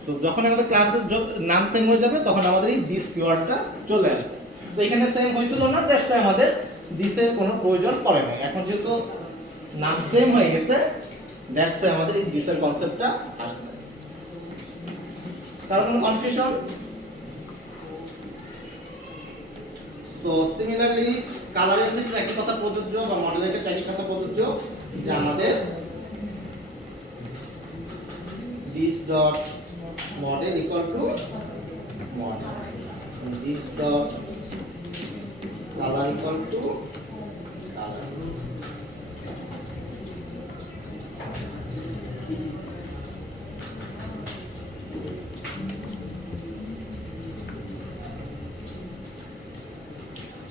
তো যখন আমাদের ক্লাসের নাম সেম হয়ে যাবে তখন আমাদের এই দিস কিওয়ার্ডটা চলে আসবে তো এখানে সেম হয়েছিল না দ্যাটস ওয়াই আমাদের দিসের কোনো প্রয়োজন পড়ে না এখন যেহেতু নাম সেম হয়ে গেছে দ্যাটস ওয়াই আমাদের এই দিসের কনসেপ্টটা আসছে কারণ কোনো কনফিউশন সো সিমিলারলি কালারের ক্ষেত্রে একই কথা প্রযোজ্য বা মডেলের ক্ষেত্রে একই কথা প্রযোজ্য যে আমাদের this dot model equal to model and this dot color equal to color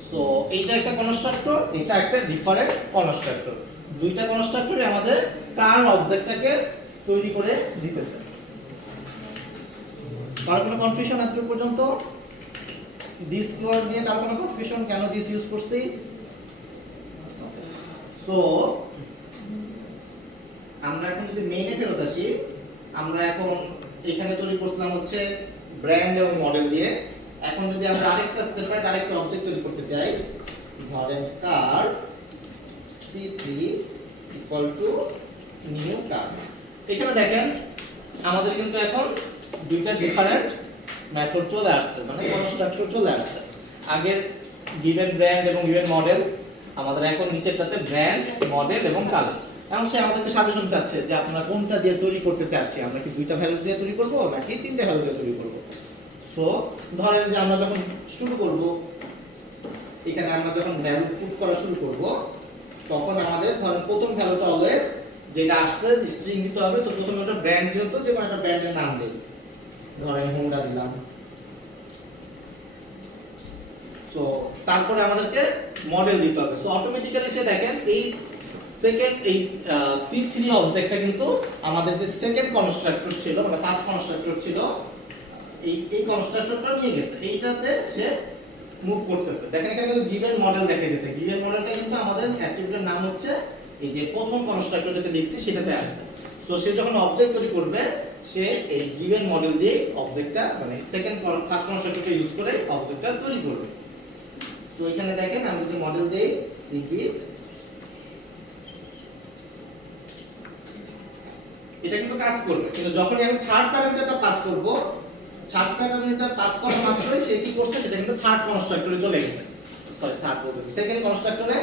so এইটা একটা কনস্ট্রাক্টর এটা একটা ডিফারেন্ট কনস্ট্রাক্টর দুইটা কনস্ট্রাক্টরে আমাদের কার অবজেক্টটাকে তৈরি করে দিতেছে কারো কোনো কনফিউশন আজ পর্যন্ত দিস কিওয়ার্ড নিয়ে কারো কোনো কনফিউশন কেন দিস ইউজ করছি সো আমরা এখন যদি মেইনে ফেরত আসি আমরা এখন এখানে তৈরি করছিলাম হচ্ছে ব্র্যান্ড এবং মডেল দিয়ে এখন যদি আমরা আরেকটা সেপারেট আরেকটা অবজেক্ট তৈরি করতে চাই ধরেন কার C3 equal to new car এখানে দেখেন আমাদের কিন্তু এখন দুইটা ডিফারেন্ট মেথড চলে আসছে মানে কনস্ট্রাক্টর চলে আসছে আগের গিভেন ব্র্যান্ড এবং গিভেন মডেল। আমাদের এখন নিচেরটাতে ব্র্যান্ড, মডেল এবং কালার। এখন সে আমাদেরকে সাজেশন চাচ্ছে যে আপনারা কোনটা দিয়ে তৈরি করতে চাচ্ছি, আমরা কি দুইটা ভ্যালু দিয়ে তৈরি করব নাকি তিনটা ভ্যালু দিয়ে তৈরি করব। সো ধরেন যে আমরা যখন শুরু করব, এখানে আমরা যখন ভ্যালু পুট করা শুরু করব, তখন আমাদের ধরেন প্রথম ভ্যালুটা অলওয়েজ যেটা আসছে স্ট্রিং দিতে হবে। তো প্রথমে ওটা ব্র্যান্ড যেহেতু যে কোনো একটা ব্র্যান্ডের নাম দেই, ধরেন হোন্ডা দিলাম। সো তারপরে আমাদেরকে মডেল দিতে হবে। সো অটোমেটিক্যালি সে দেখেন এই সেকেন্ড এই C3 অবজেক্টটা কিন্তু আমাদের যে সেকেন্ড কনস্ট্রাক্টর ছিল, মানে ফার্স্ট কনস্ট্রাক্টর ছিল, এই কনস্ট্রাক্টরটা নিয়ে গেছে, এইটাতে সে মুভ করতেছে। দেখেন এখানে কিন্তু গিভেন মডেল দেখা গেছে। গিভেন মডেলটা কিন্তু আমাদের অ্যাট্রিবিউটের নাম হচ্ছে এই যে প্রথম কনস্ট্রাক্টর যেটা লিখছি সেটাতে আসছে। সো সে যখন অবজেক্ট তৈরি করবে, সে এই গিভেন মডেল দিয়ে অবজেক্টটা মানে সেকেন্ড ফার্স্ট কনস্ট্রাক্টরকে ইউজ করে অবজেক্টটা তৈরি করবে। তো এখানে দেখেন আমি যদি মডেল দেই সিপি, এটা কিন্তু কাজ করবে, কিন্তু যখনই আমি থার্ড প্যারামিটারটা পাস করব, থার্ড প্যারামিটার পাস করা মাত্রই সে কি করছে, সেটা কিন্তু থার্ড কনস্ট্রাক্টরে চলে গেছে। সরি, থার্ড বলছি, সেকেন্ড কনস্ট্রাক্টরে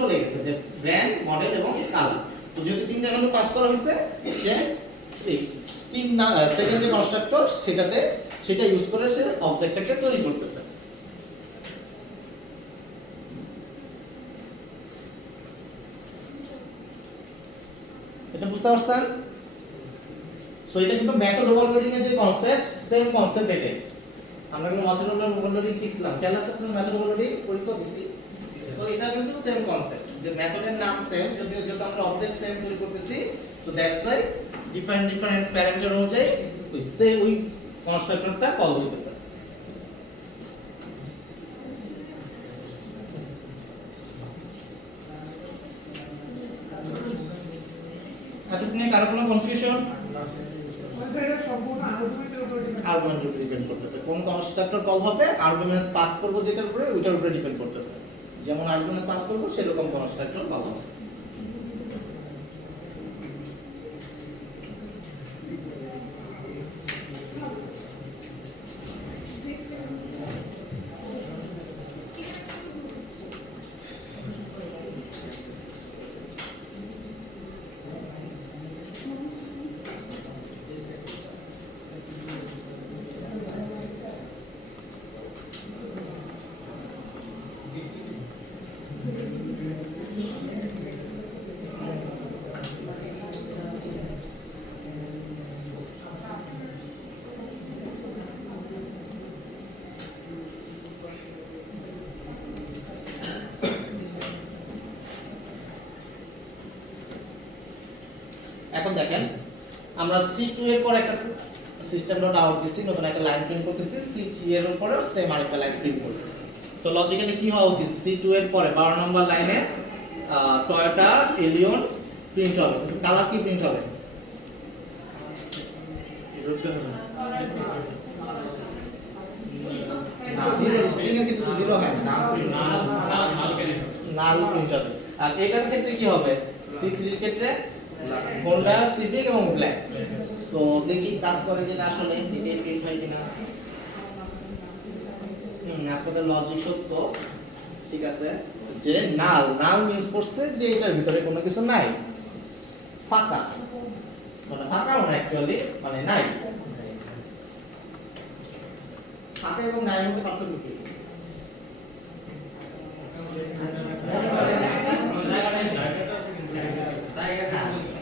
চলে গেছে, যে ব্র্যান্ড, মডেল এবং কালার। তো যেহেতু তিনটা ভ্যালু পাস করা হয়েছে, সে সেকেন্ড যে কনস্ট্রাক্টর সেটা ইউজ করে সে অবজেক্টটাকে তৈরি করতেছে। এটা বুঝতে পারছেন? সো এটা কিন্তু মেথড ওভারলোডিং এর যে কনসেপ্ট, সেম কনসেপ্ট এটাই। আমরা কিন্তু মেথড ওভারলোডিং শিখছিলাম, খেয়াল আছে আপনাদের মেথড ওভারলোডিং পরীক্ষা দিছি। তো এটা কিন্তু সেম কনসেপ্ট, যে মেথডের নাম সেম, যেহেতু আমরা অবজেক্ট সেম তৈরি করতেছি, so that's why different parameter অনুযায়ী ওই কনস্ট্রাক্টরটা কল হইতেছে। এতক্ষণে কারো কোনো কনফিউশন? আর্গুমেন্টের উপর ডিপেন্ড করতেছে, কোন কনস্ট্রাক্টর কল হবে, আর্গুমেন্টস পাস করব যেটার উপরে, ওইটার উপরে ডিপেন্ড করতেছে। যেমন আর্গুমেন্টস পাস করব সেরকম কনস্ট্রাক্টর কল হবে। এখন দেখেন আমরা C2 এর পর একটা সিস্টেম ডট আউট দিছি, নতুন একটা লাইন প্রিন্ট করতেছি, C3 এর উপরেও সেম আরেকটা লাইন প্রিন্ট করতেছি। তো লজিক্যালি কি হওয়া উচিত, C2 এর পরে 12 নম্বর লাইনে টয়োটা এলিয়ন প্রিন্ট হবে, কালার কি প্রিন্ট হবে? স্ট্রিং এর ক্ষেত্রে জিরো হয় না, নাল প্রিন্ট হবে। আর এটার ক্ষেত্রে কি হবে, C3 এর ক্ষেত্রে হোন্ডা সিভিক এবং ব্ল্যাক। তো দেখি কাজ করে যেটা আসলে এটাই প্রিন্ট হয় কিনা। আপনাদের লজিক সত্য, ঠিক আছে, যে নাল মিন্স করছে যে এটার ভিতরে কোনো কিছু নাই, ফাঁকা, মানে ফাঁকা মানে অ্যাকচুয়ালি মানে নাই। ফাঁকা এবং নাই মধ্যে পার্থক্য কি?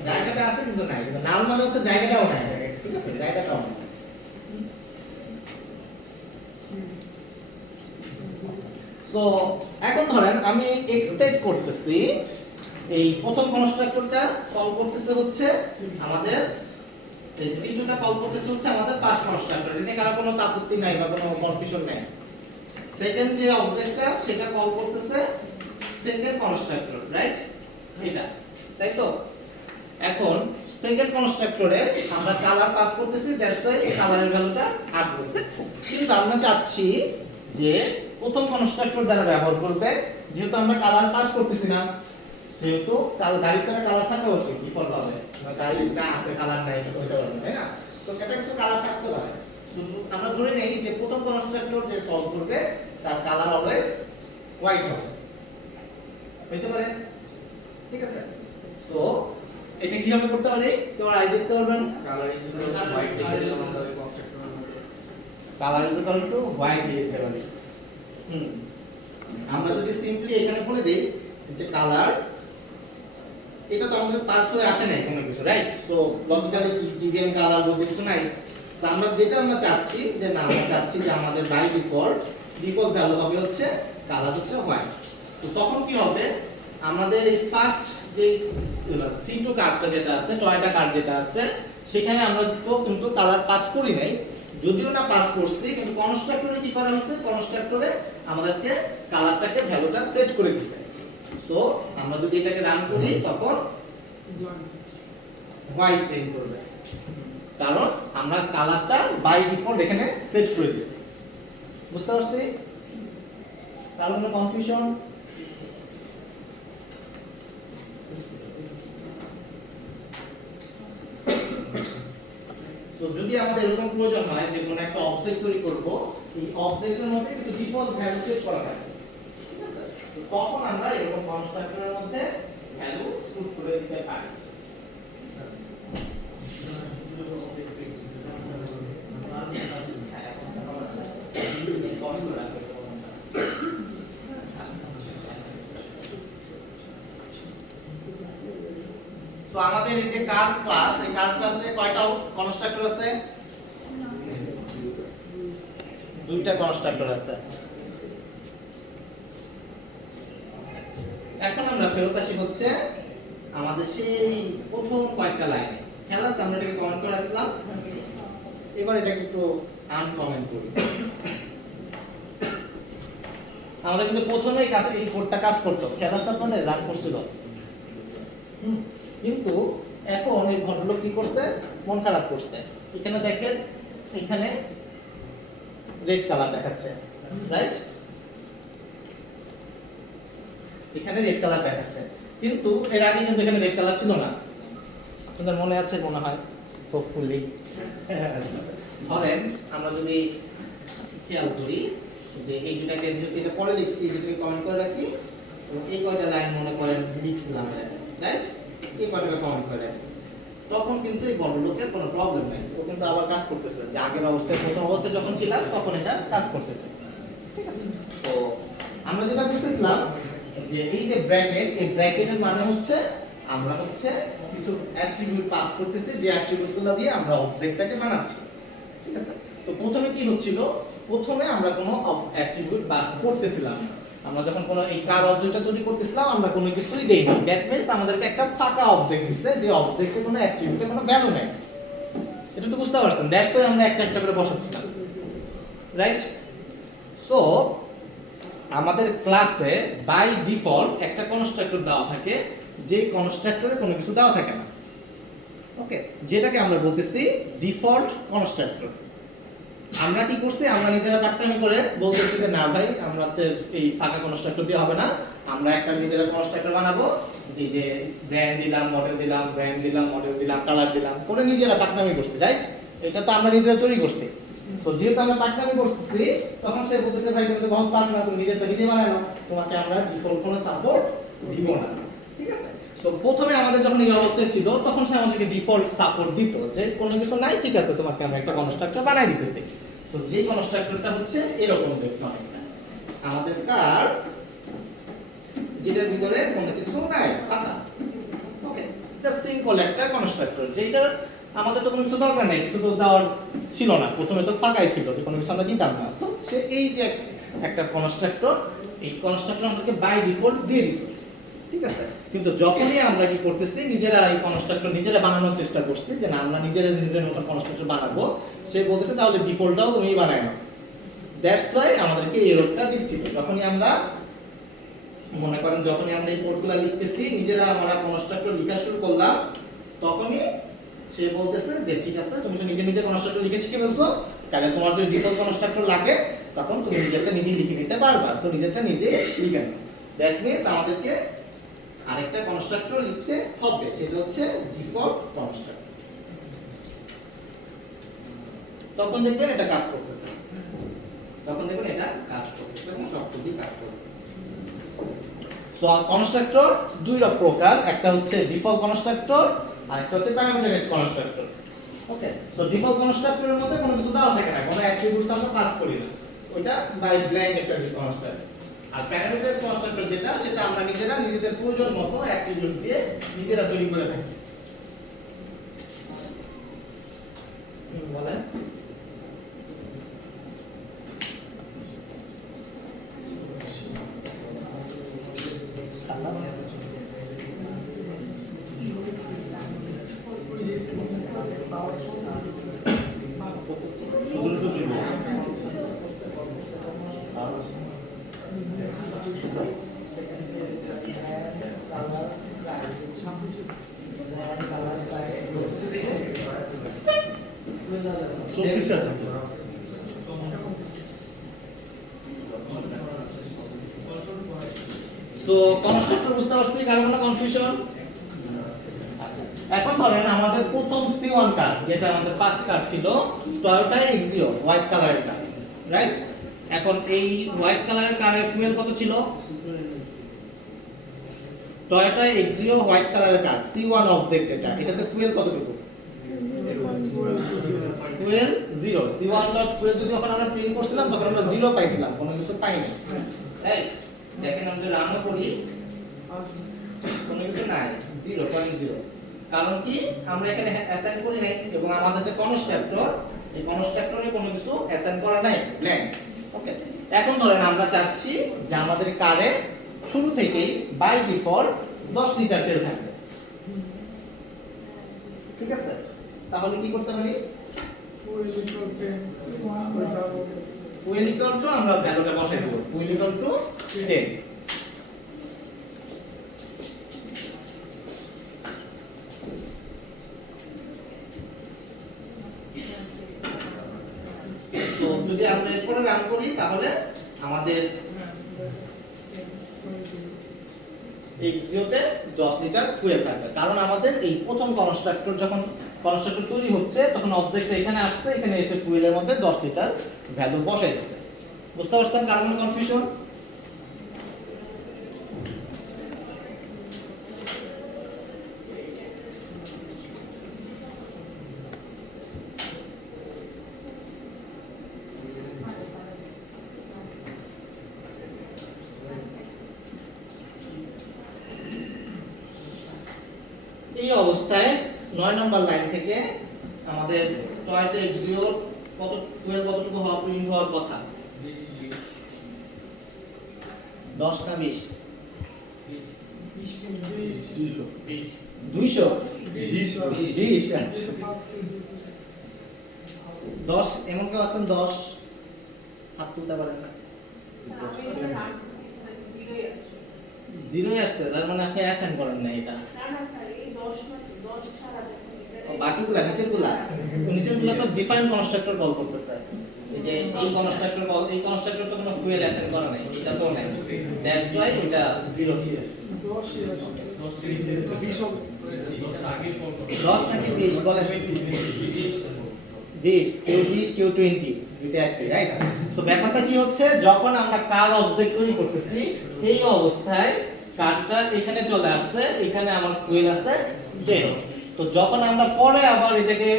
জায়গাটা আছে কিন্তু নাই, কিন্তু নাল মানে হচ্ছে জায়গাটাও নাই, ঠিক আছে, জায়গাটাও নাই। সো এখন ধরেন আমি এক্সপেক্ট করতেছি এই প্রথম কনস্ট্রাক্টরটা কল করতেছে হচ্ছে আমাদের এই C2 টা কল করতেছে হচ্ছে আমাদের ফার্স্ট কনস্ট্রাক্টর, এটা কারো কোনো আপত্তি নাই বা কোনো কনফিউশন নাই। সেকেন্ড যে অবজেক্টটা সেটা কল করতেছে সেকেন্ড কনস্ট্রাক্টর, রাইট? এটা তাই তো। এখন সেকেন্ড কনস্ট্রাক্টরে আমরা কালার পাস করতেছি, দ্যাটস ওয়াই এই কালারের ভ্যালুটা আসতেছে। কিন্তু আমরা চাচ্ছি যে প্রথম কনস্ট্রাক্টর দ্বারা ব্যবহার করবে, যেহেতু আমরা কালার পাস করতেছি না, সেহেতু গাড়িটার কালার থাকা উচিত ডিফল্ট ভাবে, গাড়িটা আছে কালার নাই হতে পারে, তাই না? তো এটা কিছু কালার থাকতে পারে। আমরা ধরে নেই যে প্রথম কনস্ট্রাক্টর যে কল করবে তার কালার অলওয়েজ হোয়াইট হবে, হইতে পারে, ঠিক আছে? সো এটা কিভাবে করতে পারি কেউ আইডিয়া দিতে পারবেন? কালার ইকুয়াল হোয়াইট লিখে দিলাম আমরা ওই কনস্ট্রাক্টরের মধ্যে। কালার ইকুয়াল টু হোয়াইট লিখতে পারি। আমরা যদি সিম্পলি এখানে বলে দেই যে কালার, এটা তো আমাদের পাস হয়ে আসে না কোনো কিছু, right? So logically given colour বলতে কিছু নাই। তো আমরা যেটা চাচ্ছি যে না, আমরা চাচ্ছি যে আমাদের বাই ডিফল্ট ভ্যালু হবে হচ্ছে কালার হচ্ছে হোয়াইট। তো তখন কি হবে, আমাদের এই ফার্স্ট যে C2 কার্ডটা যেটা আছে, টয়টা কার্ড যেটা আছে, সেখানে আমরা তো কিন্তু কালার পাস করি নাই, যদিও না পাস করছি, কিন্তু কনস্ট্রাক্টরে কি করা হয়েছে, কনস্ট্রাক্টরে আমাদেরকে কালারটাকে ভ্যালুটা সেট করে দিয়েছে। সো আমরা যদি এটাকে রান করি তখন হোয়াইট প্রিন্ট করবে, কারণ আমরা কালারটা বাই ডিফল্ট এখানে সেট করে দিয়েছি। বুঝতে পারছি? কারণ কোনো কনফিউশন? তো যদি আমাদের এরকম প্রয়োজন হয় যে কোনো একটা অবজেক্ট তৈরি করব, এই অবজেক্টের মধ্যে কিন্তু ডিফল্ট ভ্যালু সেট করা থাকে, ঠিক আছে? তো তখন আমরা এরকম কনস্ট্রাক্টরের মধ্যে ভ্যালু পুট করে দিতে পারি। সো আমাদের এই যে কার্ড ক্লাস, এই কার্ড ক্লাসে কয়টা কনস্ট্রাক্টর আছে? দুইটা কনস্ট্রাক্টর আছে। এখন আমরা ফেরত আসি হচ্ছে আমাদের সেই প্রথম কয়েকটা লাইনে। খেয়াল আছে আমরা এটাকে কমেন্ট করে আসলাম, এবার এটাকে একটু আনকমেন্ট করি। আমাদের কিন্তু প্রথমে এই কাজ, এই কোডটা কাজ করতো, খেয়াল আছে আপনাদের, রান করছিল। কিন্তু এখন এই ভদ্রলোক কি করতে, মন খারাপ করতে। এখানে দেখেন, এখানে রেড কালার দেখাচ্ছে, রাইট? এখানে রেড কালার দেখাচ্ছে, কিন্তু এর আগে কিন্তু এখানে রেড কালার ছিল না। আপনাদের মনে আছে মনে হয়, হোপফুলি। ধরেন আমরা যদি খেয়াল করি যে এই দুটাকে যেহেতু এটা পরে লিখছি, যেটাকে কমেন্ট করে রাখি, এই কয়টা লাইন মনে করেন লিখছিলাম, রাইট? এই কয়টাকে কমেন্ট করে রাখি, তখন কিন্তু এই বড় লোকের কোনো প্রবলেম নাই, ও কিন্তু আবার কাজ করতেছে, যে আগের অবস্থায়, প্রথম অবস্থায় যখন ছিলাম তখন এটা কাজ করতেছে, ঠিক আছে? তো আমরা যেটা বুঝতেছিলাম যে এই যে ব্র্যাকেট, এই ব্র্যাকেটের মানে হচ্ছে আমরা হচ্ছে কিছু অ্যাট্রিবিউট পাস করতেছি, যে অ্যাট্রিবিউটগুলো দিয়ে আমরা অবজেক্টটাকে বানাচ্ছি, ঠিক আছে? তো প্রথমে কি হচ্ছিল, প্রথমে আমরা কোনো অ্যাট্রিবিউট পাস করতেছিলাম না। আমরা যখন কোনো এই কার অবজেক্টটা তৈরি করতেছিলাম, আমরা কোনো কিছুই দেইনি। দ্যাট মিন্স আমাদেরকে একটা ফাঁকা অবজেক্ট দিছে, যে অবজেক্টে কোনো অ্যাট্রিবিউটে কোনো ভ্যালু নাই। এটা তো বুঝতে পারছেন? দ্যাটস ওয়াই আমরা একটা একটা করে বসাচ্ছিলাম, রাইট? সো আমাদের ক্লাসে বাই ডিফল্ট একটা কনস্ট্রাক্টর দেওয়া থাকে, যে কনস্ট্রাক্টরে কোনো কিছু দেওয়া থাকে না, ওকে? যেটাকে আমরা বলতেছি ডিফল্ট কনস্ট্রাক্টর। আমরা কি করছি, আমরা নিজেরা পাকতামি করে বলতেছি যে না ভাই, আমাদের এই ফাঁকা কনস্ট্রাক্টর দিয়ে হবে না, আমরা একটা নিজেরা কনস্ট্রাক্টর বানাবো, যে ব্র্যান্ড দিলাম, মডেল দিলাম, ব্র্যান্ড দিলাম, মডেল দিলাম, কালার দিলাম, করে নিজেরা পাকতামি করছি, রাইট? এটা তো আমরা নিজেরা তৈরি করছি। তো যেহেতু আমরা পাকতামি করতেছি, তখন সে বলতেছে ভাই তুমি তো বহুত পাক না, তুমি নিজেরটা নিজে বানানো, তোমাকে আমরা ডিফল্ট কোনো সাপোর্ট দিব না, ঠিক আছে? সো প্রথমে আমাদের যখন এই অবস্থায় ছিল, তখন সে আমাদেরকে ডিফল্ট সাপোর্ট দিত, যে কোনো কিছু নাই, ঠিক আছে, তোমাকে আমরা একটা কনস্ট্রাক্টর বানাই দিতেছি। সো যে কনস্ট্রাক্টরটা হচ্ছে এরকম দেখতে হয়, আমাদের কার যেটার ভিতরে কোনো কিছু নাই, ফাঁকা, ওকে? জাস্ট সিম্পল একটা কনস্ট্রাক্টর, যেটার আমাদের তো কোনো কিছু দরকার নেই, কিছু তো দেওয়ার ছিল না, প্রথমে তো ফাঁকাই ছিল, কোনো কিছু আমরা দিতাম না। তো সে এই যে একটা কনস্ট্রাক্টর, এই কনস্ট্রাক্টর আমাদেরকে বাই ডিফল্ট দিয়ে দিত, ঠিক আছে? কিন্তু যখনই আমরা কি করতেছি, নিজেরা এই কনস্ট্রাক্টর নিজেরা বানানোর চেষ্টা করছি, যে না আমরা নিজেরা নিজেদের মতো কনস্ট্রাক্টর বানাবো, সে বলতেছে তাহলে ডিফল্টটাও তুমি বানায় নাও। দ্যাটস ওয়াই আমাদেরকে এররটা দিচ্ছিল। যখনই আমরা মনে করেন, যখনই আমরা এই কোডগুলো লিখতেছি, নিজেরা আমরা কনস্ট্রাক্টর লেখা শুরু করলাম, তখনই সে বলতেছে যে ঠিক আছে, তুমি তো নিজে নিজে কনস্ট্রাক্টর লিখে শিখে ফেলছো, তাহলে তোমার যদি ডিফল্ট কনস্ট্রাক্টর লাগে, তখন তুমি নিজেরটা নিজেই লিখে নিতে পারবা। সো নিজেরটা নিজেই লিখে নাও। দ্যাট মিন্স আমাদেরকে আরেকটা কনস্ট্রাক্টর লিখতে হবে, সেটা হচ্ছে ডিফল্ট কনস্ট্রাক্টর। তখন দেখবেন এটা কাজ করতেছে। তখন দেখবেন এটা কাজ করবে এবং সবটুকুই কাজ করবে। সো কনস্ট্রাক্টর দুই প্রকার, একটা হচ্ছে ডিফল্ট কনস্ট্রাক্টর আর একটা হচ্ছে প্যারামিটারাইজড কনস্ট্রাক্টর। ওকে, সো ডিফল্ট কনস্ট্রাক্টরের মধ্যে কোনো কিছু দেওয়া থাকে না, কোনো অ্যাট্রিবিউট আমরা পাস করি না, ওইটা বাই ব্ল্যাঙ্ক একটা কনস্ট্রাক্টর। আর প্যারামিটারাইজড কনস্ট্রাক্টর যেটা, সেটা আমরা নিজেরা নিজেদের প্রয়োজন মতো অ্যাট্রিবিউট দিয়ে নিজেরা তৈরি করে থাকি। বলেন শুধু দিব চব্বিশে আছে তো। সো কনস্ট্রাক্টর বুঝতে পারছি, কারো কোনো কনফিউশন? আচ্ছা, এখন ধরেন আমাদের প্রথম C1 কার, যেটা আমাদের ফার্স্ট কার ছিল টয়োটা এক্সিও হোয়াইট কালারের কার, রাইট? এখন এই হোয়াইট কালারের কারের ফুয়েল কত ছিল? টয়োটা এক্সিও হোয়াইট কালারের কার C1 অবজেক্ট যেটা, এটাতে ফুয়েল কতটুকু? ফুয়েল 0। C1 ডট ফুয়েল যদি যখন আমরা প্রিন্ট করছিলাম তখন আমরা 0 পাইছিলাম, কোনো কিছু পাইনি, রাইট? দেখেন আমরা রানও করি, কোনো কিছু নাই, 0.0। কারণ কি, আমরা এখানে অ্যাসাইন করি নাই, এবং আমাদের যে কনস্ট্রাক্টর, এই কনস্ট্রাক্টরে কোনো কিছু অ্যাসাইন করা নাই, ব্ল্যাঙ্ক। ওকে, এখন ধরেন আমরা চাচ্ছি যে আমাদের কারে শুরু থেকেই বাই ডিফল্ট 10 লিটার তেল থাকবে, ঠিক আছে? তাহলে কি করতে পারি? ফুয়েল ইকুয়াল টু আমরা ভ্যালুটা বসাই দেব, ফুয়েল ইকুয়াল টু 10। তো যদি আমরা এরপরে রান করি তাহলে আমাদের এক্সিওতে 10 লিটার ফুয়েল থাকবে, কারণ আমাদের এই প্রথম কনস্ট্রাক্টর যখন কনস্ট্রাক্টর তৈরি হচ্ছে তখন অবজেক্টটা এখানে আসছে, এখানে এসে ফুয়েলের মধ্যে 10 লিটার ভ্যালু বসাই দিয়েছে। বুঝতে পারছেন কারণ কোনো কনফিউশন? এই অবস্থায় 9 নম্বর লাইন থেকে আমাদের টয়োটা এক্সিও কত ফুয়েল কতটুকু হওয়া প্রিন্ট হওয়ার কথা? 10 না 20? 200? 20? আচ্ছা, 10 এমন কেউ আছেন 10 হাত তুলতে পারেন না? 0 আসছে, তার মানে আপনি অ্যাসাইন করেন না এটা। বাকিগুলা নিচেরগুলা তো ডিফাইন কনস্ট্রাক্টর কল করতেছে, এই যে এই কনস্ট্রাক্টর কল, এই কনস্ট্রাক্টর তো কোনো ফুয়েল অ্যাসাইন করা নাই, এটা তো নাই, দ্যাটস ওয়াই এটা 0 ছিল। 10 নাকি 20 বলেন? 20, কেউ 20 কেউ 20, দুইটা একই, রাইট? সো ব্যাপারটা কি হচ্ছে, যখন আমরা কার অবজেক্ট তৈরি করতেছি এই অবস্থায় কারটা এখানে চলে আসছে, এখানে আমার ফুয়েল আছে 10। তো যখন আমরা পরে আবার এটাকে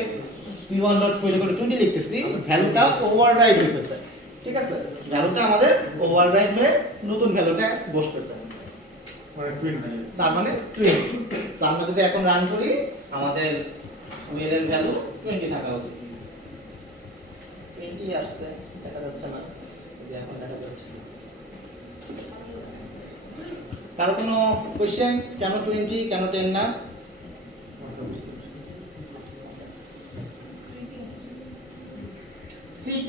C1 ডট ফুয়েল করে 20 লিখতেছি, ভ্যালুটা ওভাররাইড হইতেছে, ঠিক আছে? ভ্যালুটা আমাদের ওভাররাইড হয়ে নতুন ভ্যালুটা বসতেছে, মানে টুইন নাই, তার মানে 20। তো আমরা যদি এখন রান করি আমাদের ফুয়েলের ভ্যালু 20 থাকা উচিত। 20 আসছে, দেখা যাচ্ছে না, এই যে এখন দেখা যাচ্ছে। কারো কোনো কোশ্চেন, কেন 20 কেন 10 না? C2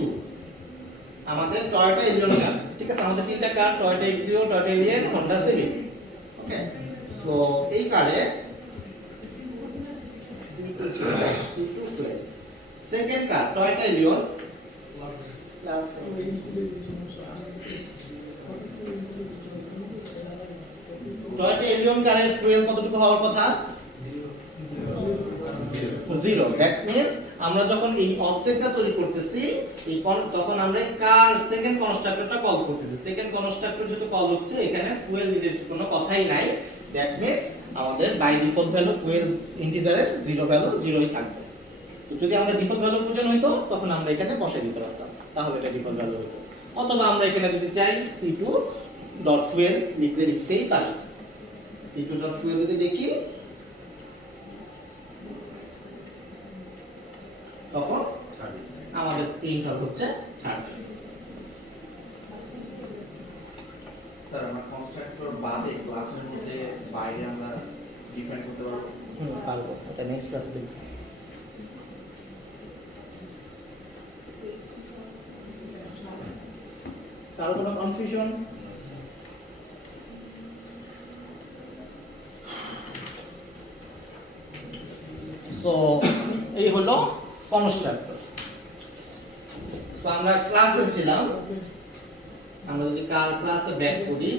আমাদের টয়োটা এলিয়ন কার, ঠিক আছে? আমাদের তিনটা car, Toyota Axio, Toyota Allion, Honda Civic. Okay, so এই কারে C2 second car Toyota Allion Toyota Allion কারের ফুয়েল কতটুকু হওয়ার কথা? 0 দ্যাট মিন্স আমরা যখন এই অবজেক্টটা তৈরি করতেছি তখন আমরা কার সেকেন্ড কনস্ট্রাক্টরটা কল করতেছি সেকেন্ড কনস্ট্রাক্টর যেটা কল হচ্ছে এখানে ফুয়েল রিলেটেড কোনো কথাই নাই দ্যাট মিন্স আমাদের বাই ডিফল্ট ভ্যালু ফুয়েল ইন্টিজারের 0 ভ্যালু 0ই থাকবে তো যদি আমরা ডিফল্ট ভ্যালু খুঁজে হইতো তখন আমরা এখানে বসাই দিতে পারতাম তাহলে এটা ডিফল্ট ভ্যালু হতো অথবা আমরা এখানে যদি চাই c2.fuel লিখতেই পারি c2.fuel যদি দেখি তখন আমাদের প্রিন্ট আউট হচ্ছে 30 স্যার আমরা কনস্ট্রাক্টর বাদে ক্লাসের মধ্যে বাইরে আমরা ডিফাইন করতে পারবো পারবো এটা নেক্সট ক্লাসে দেখব কারো কোনো কনফিউশন সো এই হলো কনস্ট্রাক্টর সো আমরা ক্লাসে ছিলাম আমরা যদি কার ক্লাসে ব্যাক করি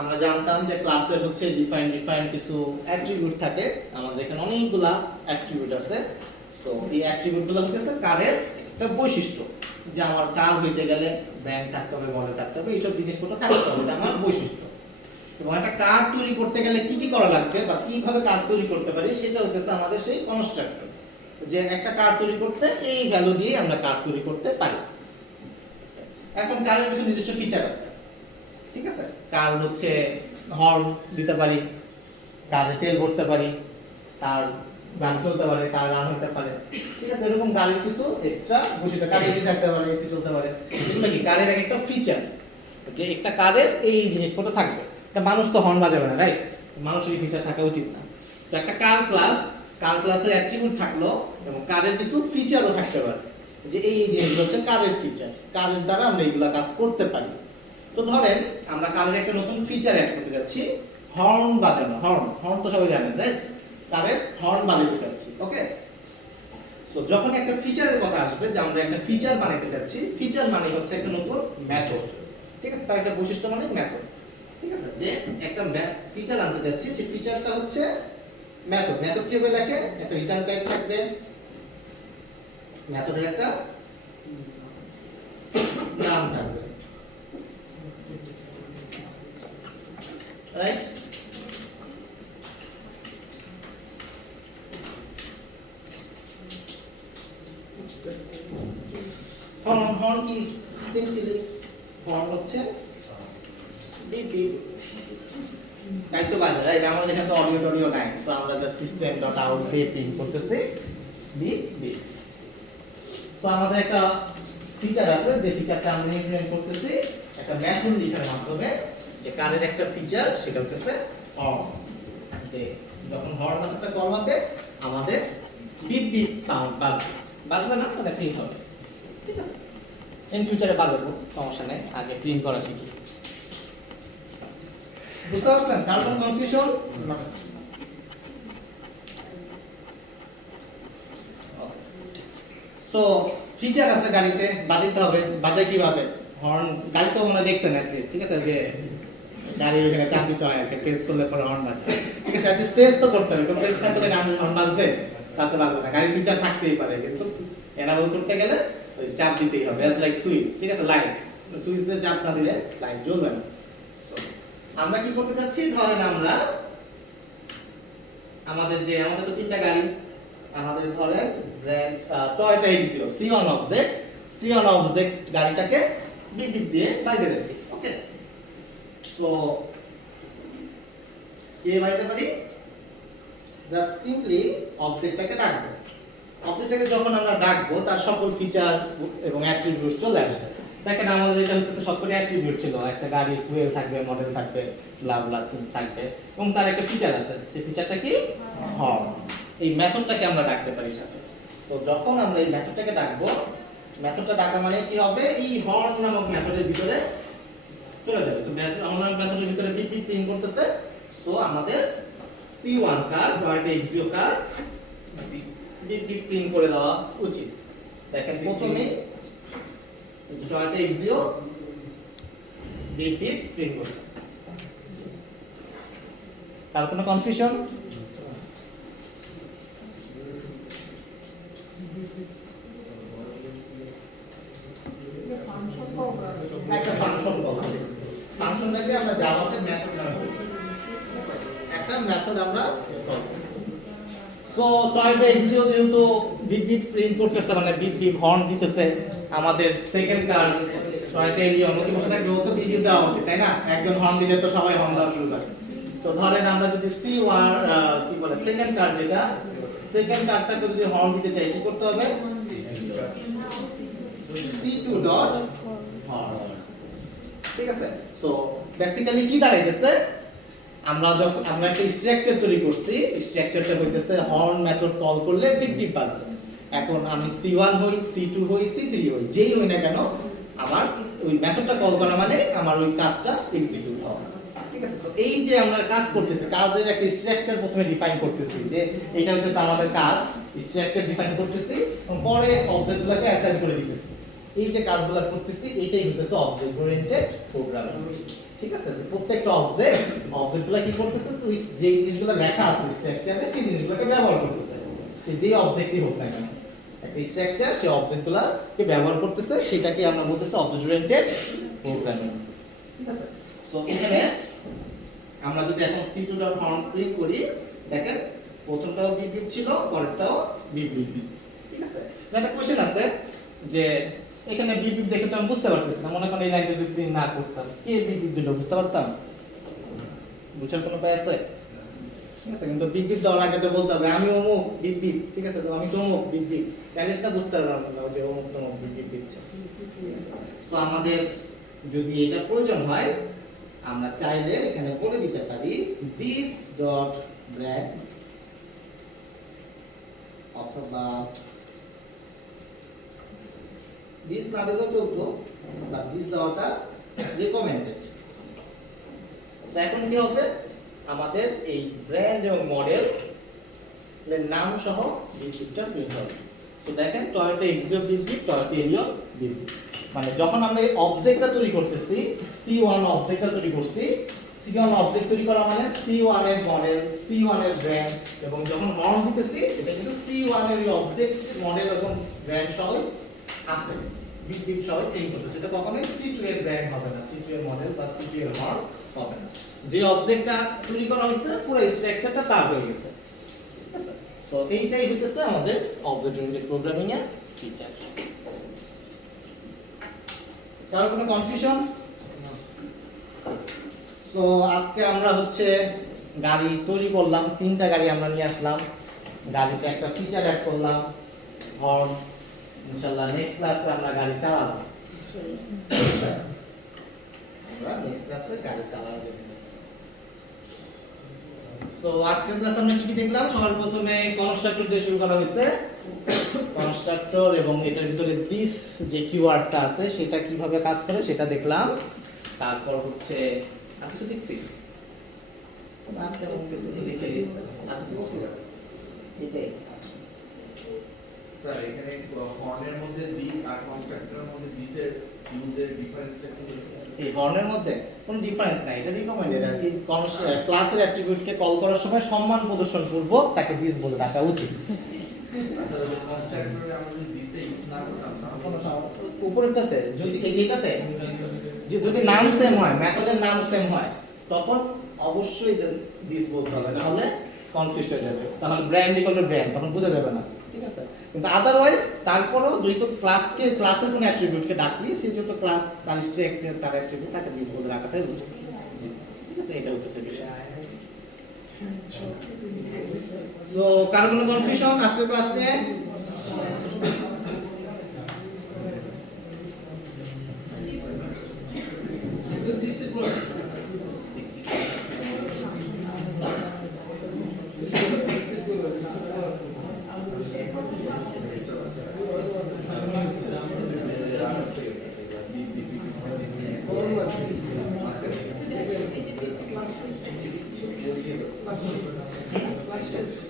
আমরা জানতাম যে ক্লাসের হচ্ছে ডিফাইন কিছু অ্যাট্রিবিউট থাকে আমাদের এখানে অনেকগুলা অ্যাট্রিবিউট আছে সো এই অ্যাট্রিবিউটগুলো হচ্ছে কারের একটা বৈশিষ্ট্য যে আমার কার হইতে গেলে ব্র্যান্ড থাকতে হবে মডেল থাকতে হবে এইসব জিনিসপত্র থাকতে হবে এটা আমার বৈশিষ্ট্য এবং একটা কার তৈরি করতে গেলে কি কি করা লাগবে বা কিভাবে কার তৈরি করতে পারি সেটা হচ্ছে আমাদের সেই কনস্ট্রাক্টর যে একটা কার তৈরি করতে এই ভ্যালু দিয়ে আমরা কার তৈরি করতে পারি এখন কারের কিছু নিজস্ব ফিচার আছে ঠিক আছে কার হচ্ছে হর্ন দিতে পারি কারে তেল ভরতে পারি কার গান চলতে পারে কার রান হতে পারে ঠিক আছে এরকম গাড়ির কিছু এক্সট্রা বৈশিষ্ট্য কার এসি থাকতে পারে এসি চলতে পারে এগুলো কি কারের একটা ফিচার যে একটা কারের এই জিনিসপত্র থাকবে একটা মানুষ তো হর্ন বাজাবে না রাইট মানুষের এই ফিচার থাকা উচিত না তো একটা কার ক্লাসের অ্যাট্রিবিউট থাকলো এবং কারের কিছু ফিচারও থাকতে পারে যে এই জিনিসগুলো হচ্ছে কারের ফিচার কারের দ্বারা আমরা এইগুলা কাজ করতে পারি তো ধরেন আমরা কারের একটা নতুন ফিচার অ্যাড করতে যাচ্ছি হর্ন বাজানো হর্ন তো সবাই জানেন রাইট কারের হর্ন বাজাতে যাচ্ছি ওকে তো যখন একটা ফিচারের কথা আসবে যে আমরা একটা ফিচার বানাতে যাচ্ছি ফিচার মানে হচ্ছে একটা নতুন মেথড ঠিক আছে তার একটা বৈশিষ্ট্য মানে মেথড ঠিক আছে যে একটা ফিচার আনতে যাচ্ছি সেই ফিচারটা হচ্ছে মেথড কিভাবে লেখে একটা রিটার্ন টাইপ থাকবে মেথডের একটা নাম থাকবে রাইট হর্ন কি সিম্পলি হর্ন হচ্ছে বিপ বিপ তাই তো বাজে রাইট আমাদের এখানে তো অডিও নাই সো আমরা জাস্ট সিস্টেম ডট আউট দিয়ে প্রিন্ট করতেছি বিপ বিপ সো আমাদের একটা ফিচার আছে যে ফিচারটা আমরা ইমপ্লিমেন্ট করতেছি একটা মেথড লেখার মাধ্যমে যে কারের একটা ফিচার সেটা হচ্ছে হর্ন যে যখন হর্ন মেথডটা কল হবে আমাদের বিপ বিপ সাউন্ড বাজবে না মানে প্রিন্ট হবে ঠিক আছে ইন ফিউচারে বাজাবো সমস্যা নেই আগে প্রিন্ট করা শিখি বুঝতে পারছেন কারণ কোনো কনফিউশন সো ফিচার আছে গাড়িতে বাজাতে হবে বাজায় কিভাবে হর্ন গাড়ি তো আমরা দেখছেন অ্যাট লিস্ট ঠিক আছে যে গাড়ির ওখানে চাপ দিতে হয় একটা প্রেস করলে পরে হর্ন বাজে ঠিক আছে অ্যাট লিস্ট প্রেস তো করতে হবে প্রেস থাকলে গাড়ি হর্ন বাজবে তা তো বাজবে না গাড়ির ফিচার থাকতেই পারে কিন্তু এনাবল করতে গেলে ওই চাপ দিতেই হবে অ্যাজ লাইক সুইচ ঠিক আছে লাইট সুইচে চাপ না দিলে লাইট জ্বলবে না আমরা কি করতে যাচ্ছি ধরেন আমরা আমাদের তো তিনটা গাড়ি আমাদের ধরেন brand Toyota Axio C1 object গাড়িটাকে বিপ বিপ দিয়ে বাইরে যাচ্ছি ওকে সো কি বাইতে পারি জাস্ট সিম্পলি অবজেক্টটাকে ডাকবো অবজেক্টটাকে যখন আমরা ডাকবো তার সকল ফিচার এবং অ্যাট্রিবিউট চলে আসবে দেখেন আমাদের এটা হচ্ছে সবকটি অ্যাট্রিবিউট ছিল একটা গাড়ি ফুয়েল থাকবে মডেল থাকবে ব্লা ব্লা থিংস থাকবে এবং তার একটা ফিচার আছে সেই ফিচারটা কি হর্ন এই মেথডটাকে আমরা ডাকতে পারি সাথে তো যখন আমরা এই মেথডটাকে ডাকবো মেথডটা ডাকা মানে কি হবে এই হর্ন নামক মেথডের ভিতরে চলে যাবে তো আমরা মেথডের ভিতরে বিপ বিপ প্রিন্ট করতেছে তো আমাদের C1 কার টয়োটা এক্সিও কার বিপ বিপ প্রিন্ট করে দেওয়া উচিত দেখেন প্রথমে Toyota Axio beep beep print করতে তার কোনো কনফিউশন আমরা জাভাতে মেথড নামে বলি। একটা মেথড আমরা কল করি। সো টয়টা এক্সিও যেহেতু বিপ বিপ প্রিন্ট করতেছে মানে বিপ বিপ হর্ন দিতেছে আমাদের সেকেন্ড কার টয়টা এরিয়া অনুমতি বসে থাকবে ওকে বিপ বিপ দেওয়া উচিত তাই না একজন হর্ন দিলে তো সবাই হর্ন দেওয়া শুরু করে তো ধরেন আমরা যদি সি ওয়ার কি বলে সেকেন্ড কার যেটা সেকেন্ড কারটাকে যদি হর্ন দিতে চাই কি করতে হবে C2 ডট হর্ন ঠিক আছে সো বেসিক্যালি কি দাঁড়াইতেছে আমরা একটা স্ট্রাকচার তৈরি করছি স্ট্রাকচারটা হইতেছে হর্ন মেথড কল করলে বিপ বিপ বাজবে এখন আমি C1 হই C2 হই C3 হই যেই হই না কেন আমার ওই মেথডটা কল করা মানে আমার ওই কাজটা এক্সিকিউট হওয়া ঠিক আছে তো এই যে আমরা কাজ করতেছি কাজের একটা স্ট্রাকচার প্রথমে ডিফাইন করতেছি যে এটা হচ্ছে আমাদের কাজ স্ট্রাকচার ডিফাইন করতেছি এবং পরে অবজেক্টগুলোকে অ্যাসাইন করে দিতেছি এই যে কাজগুলো করতেছি এটাই হচ্ছে অবজেক্ট ওরিয়েন্টেড প্রোগ্রামিং ঠিক আছে যে প্রত্যেকটা অবজেক্টগুলো কি করতেছে ওই যে জিনিসগুলো লেখা আছে স্ট্রাকচারে সেই জিনিসগুলোকে ব্যবহার করতেছে সে যে অবজেক্টই হোক না কেন একটা স্ট্রাকচার সেই অবজেক্টগুলোকে ব্যবহার করতেছে সেটাকে আমরা বলতেছি অবজেক্ট ওরিয়েন্টেড প্রোগ্রামিং ঠিক আছে সো এখানে আমরা যদি এখন C2 ডট হর্ন প্রিন্ট করি দেখেন প্রথমটাও বিপ বিপ ছিল পরেরটাও বিপ বিপ ঠিক আছে একটা কোশ্চেন আছে যে এখানে বিপ বিপ দেখে তো আমি বুঝতে পারতেছি না মনে করেন এই লাইনটা যদি প্রিন্ট না করতাম কে বিপ বিপ দিল বুঝতে পারতাম বুঝার কোনো উপায় আছে ঠিক আছে কিন্তু বিপ বিপ দেওয়ার আগে তো বলতে হবে আমি অমুক বিপ বিপ ঠিক আছে তো আমি তো অমুক বিপ বিপ ক্যালেসটা বুঝতে পারলাম না যে অমুক তমুক বিপ বিপ দিচ্ছে সো আমাদের যদি এটা প্রয়োজন হয় আমরা চাইলে এখানে বলে দিতে পারি this dot brand অথবা this না দিলেও চলতো বাট this দেওয়াটা রিকমেন্ডেড তো এখন কি হবে আমাদের এই ব্র্যান্ড এবং মডেল এর নাম সহ বিপটা প্রিন্ট হবে তো দেখেন টয়োটা এক্সিও বিপ টয়োটা এরিও বিপ মানে যখন আমরা এই অবজেক্টটা তৈরি করতেছি C1 অবজেক্টটা তৈরি করছি C1 অবজেক্ট তৈরি করা মানে C1 এর মডেল C1 এর ব্র্যান্ড এবং যখন হর্ন দিতেছি এটা কিন্তু C1 এর অবজেক্ট মডেল এবং ব্র্যান্ড সহ আছে বিপ বিপ সহ প্রিন্ট করতেছে এটা কখনোই C2 এর ব্র্যান্ড হবে না C2 এর মডেল বা C2 এর হর্ন হবে না যে অবজেক্টটা তৈরি করা হয়েছে পুরো স্ট্রাকচারটা তার হয়ে গেছে ঠিক আছে তো এইটাই হইতেছে আমাদের অবজেক্ট ওরিয়েন্টেড প্রোগ্রামিং এর ফিচার কারো কোনো কনফিউশন সো আজকে আমরা হচ্ছে গাড়ি তৈরি করলাম তিনটা গাড়ি আমরা নিয়ে আসলাম গাড়িতে একটা ফিচার অ্যাড করলাম হর্ন ইনশাআল্লাহ নেক্সট ক্লাসে আমরা গাড়ি চালাবো আমরা নেক্সট ক্লাসে গাড়ি চালাবো সো আজকের ক্লাসে আমরা কি কি দেখলাম সবার প্রথমে কনস্ট্রাক্টর দিয়ে শুরু করা হয়েছে কনস্ট্রাক্টর এবং এটার ভিতরে দিস যে কিওয়ার্ডটা আছে সেটা কিভাবে কাজ করে সেটা দেখলাম তারপর হচ্ছে আর কিছু দেখছি আর তেমন কিছু দেখছি এটাই স্যার এখানে হর্নের মধ্যে দিস আর কনস্ট্রাক্টরের মধ্যে দিসের ইউজের ডিফারেন্সটা কি এই হর্নের মধ্যে কোনো ডিফারেন্স নাই এটা রিকমেন্ডেড আর কি ক্লাসের অ্যাট্রিবিউটকে কল করার সময় সম্মান প্রদর্শন পূর্বক তাকে দিস বলে ডাকা উচিত আচ্ছা যদি কনস্ট্রাক্টরে আমরা যদি দিসটা ইউজ না করতাম তাহলে উপরেরটাতে যদি এই যেটাতে যে যদি নাম সেম হয় মেথডের নাম সেম হয় তখন অবশ্যই দিস বলতে হবে নাহলে কনফিউজ হয়ে যাবে তাহলে ব্র্যান্ড ইকুয়াল টু ব্র্যান্ড তখন বোঝা যাবে না ঠিক আছে কিন্তু আদারওয়াইজ তারপরেও যেহেতু ক্লাসের কোনো অ্যাট্রিবিউটকে ডাকলি সে যেহেতু ক্লাস তার স্ট্রাকচার তার অ্যাট্রিবিউট তাকে দিস বলে রাখাটাই উচিত ঠিক আছে এটা হচ্ছে বিষয় সো কারো কোনো কনফিউশন আজকের ক্লাস নিয়ে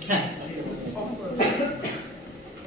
হ্যাঁ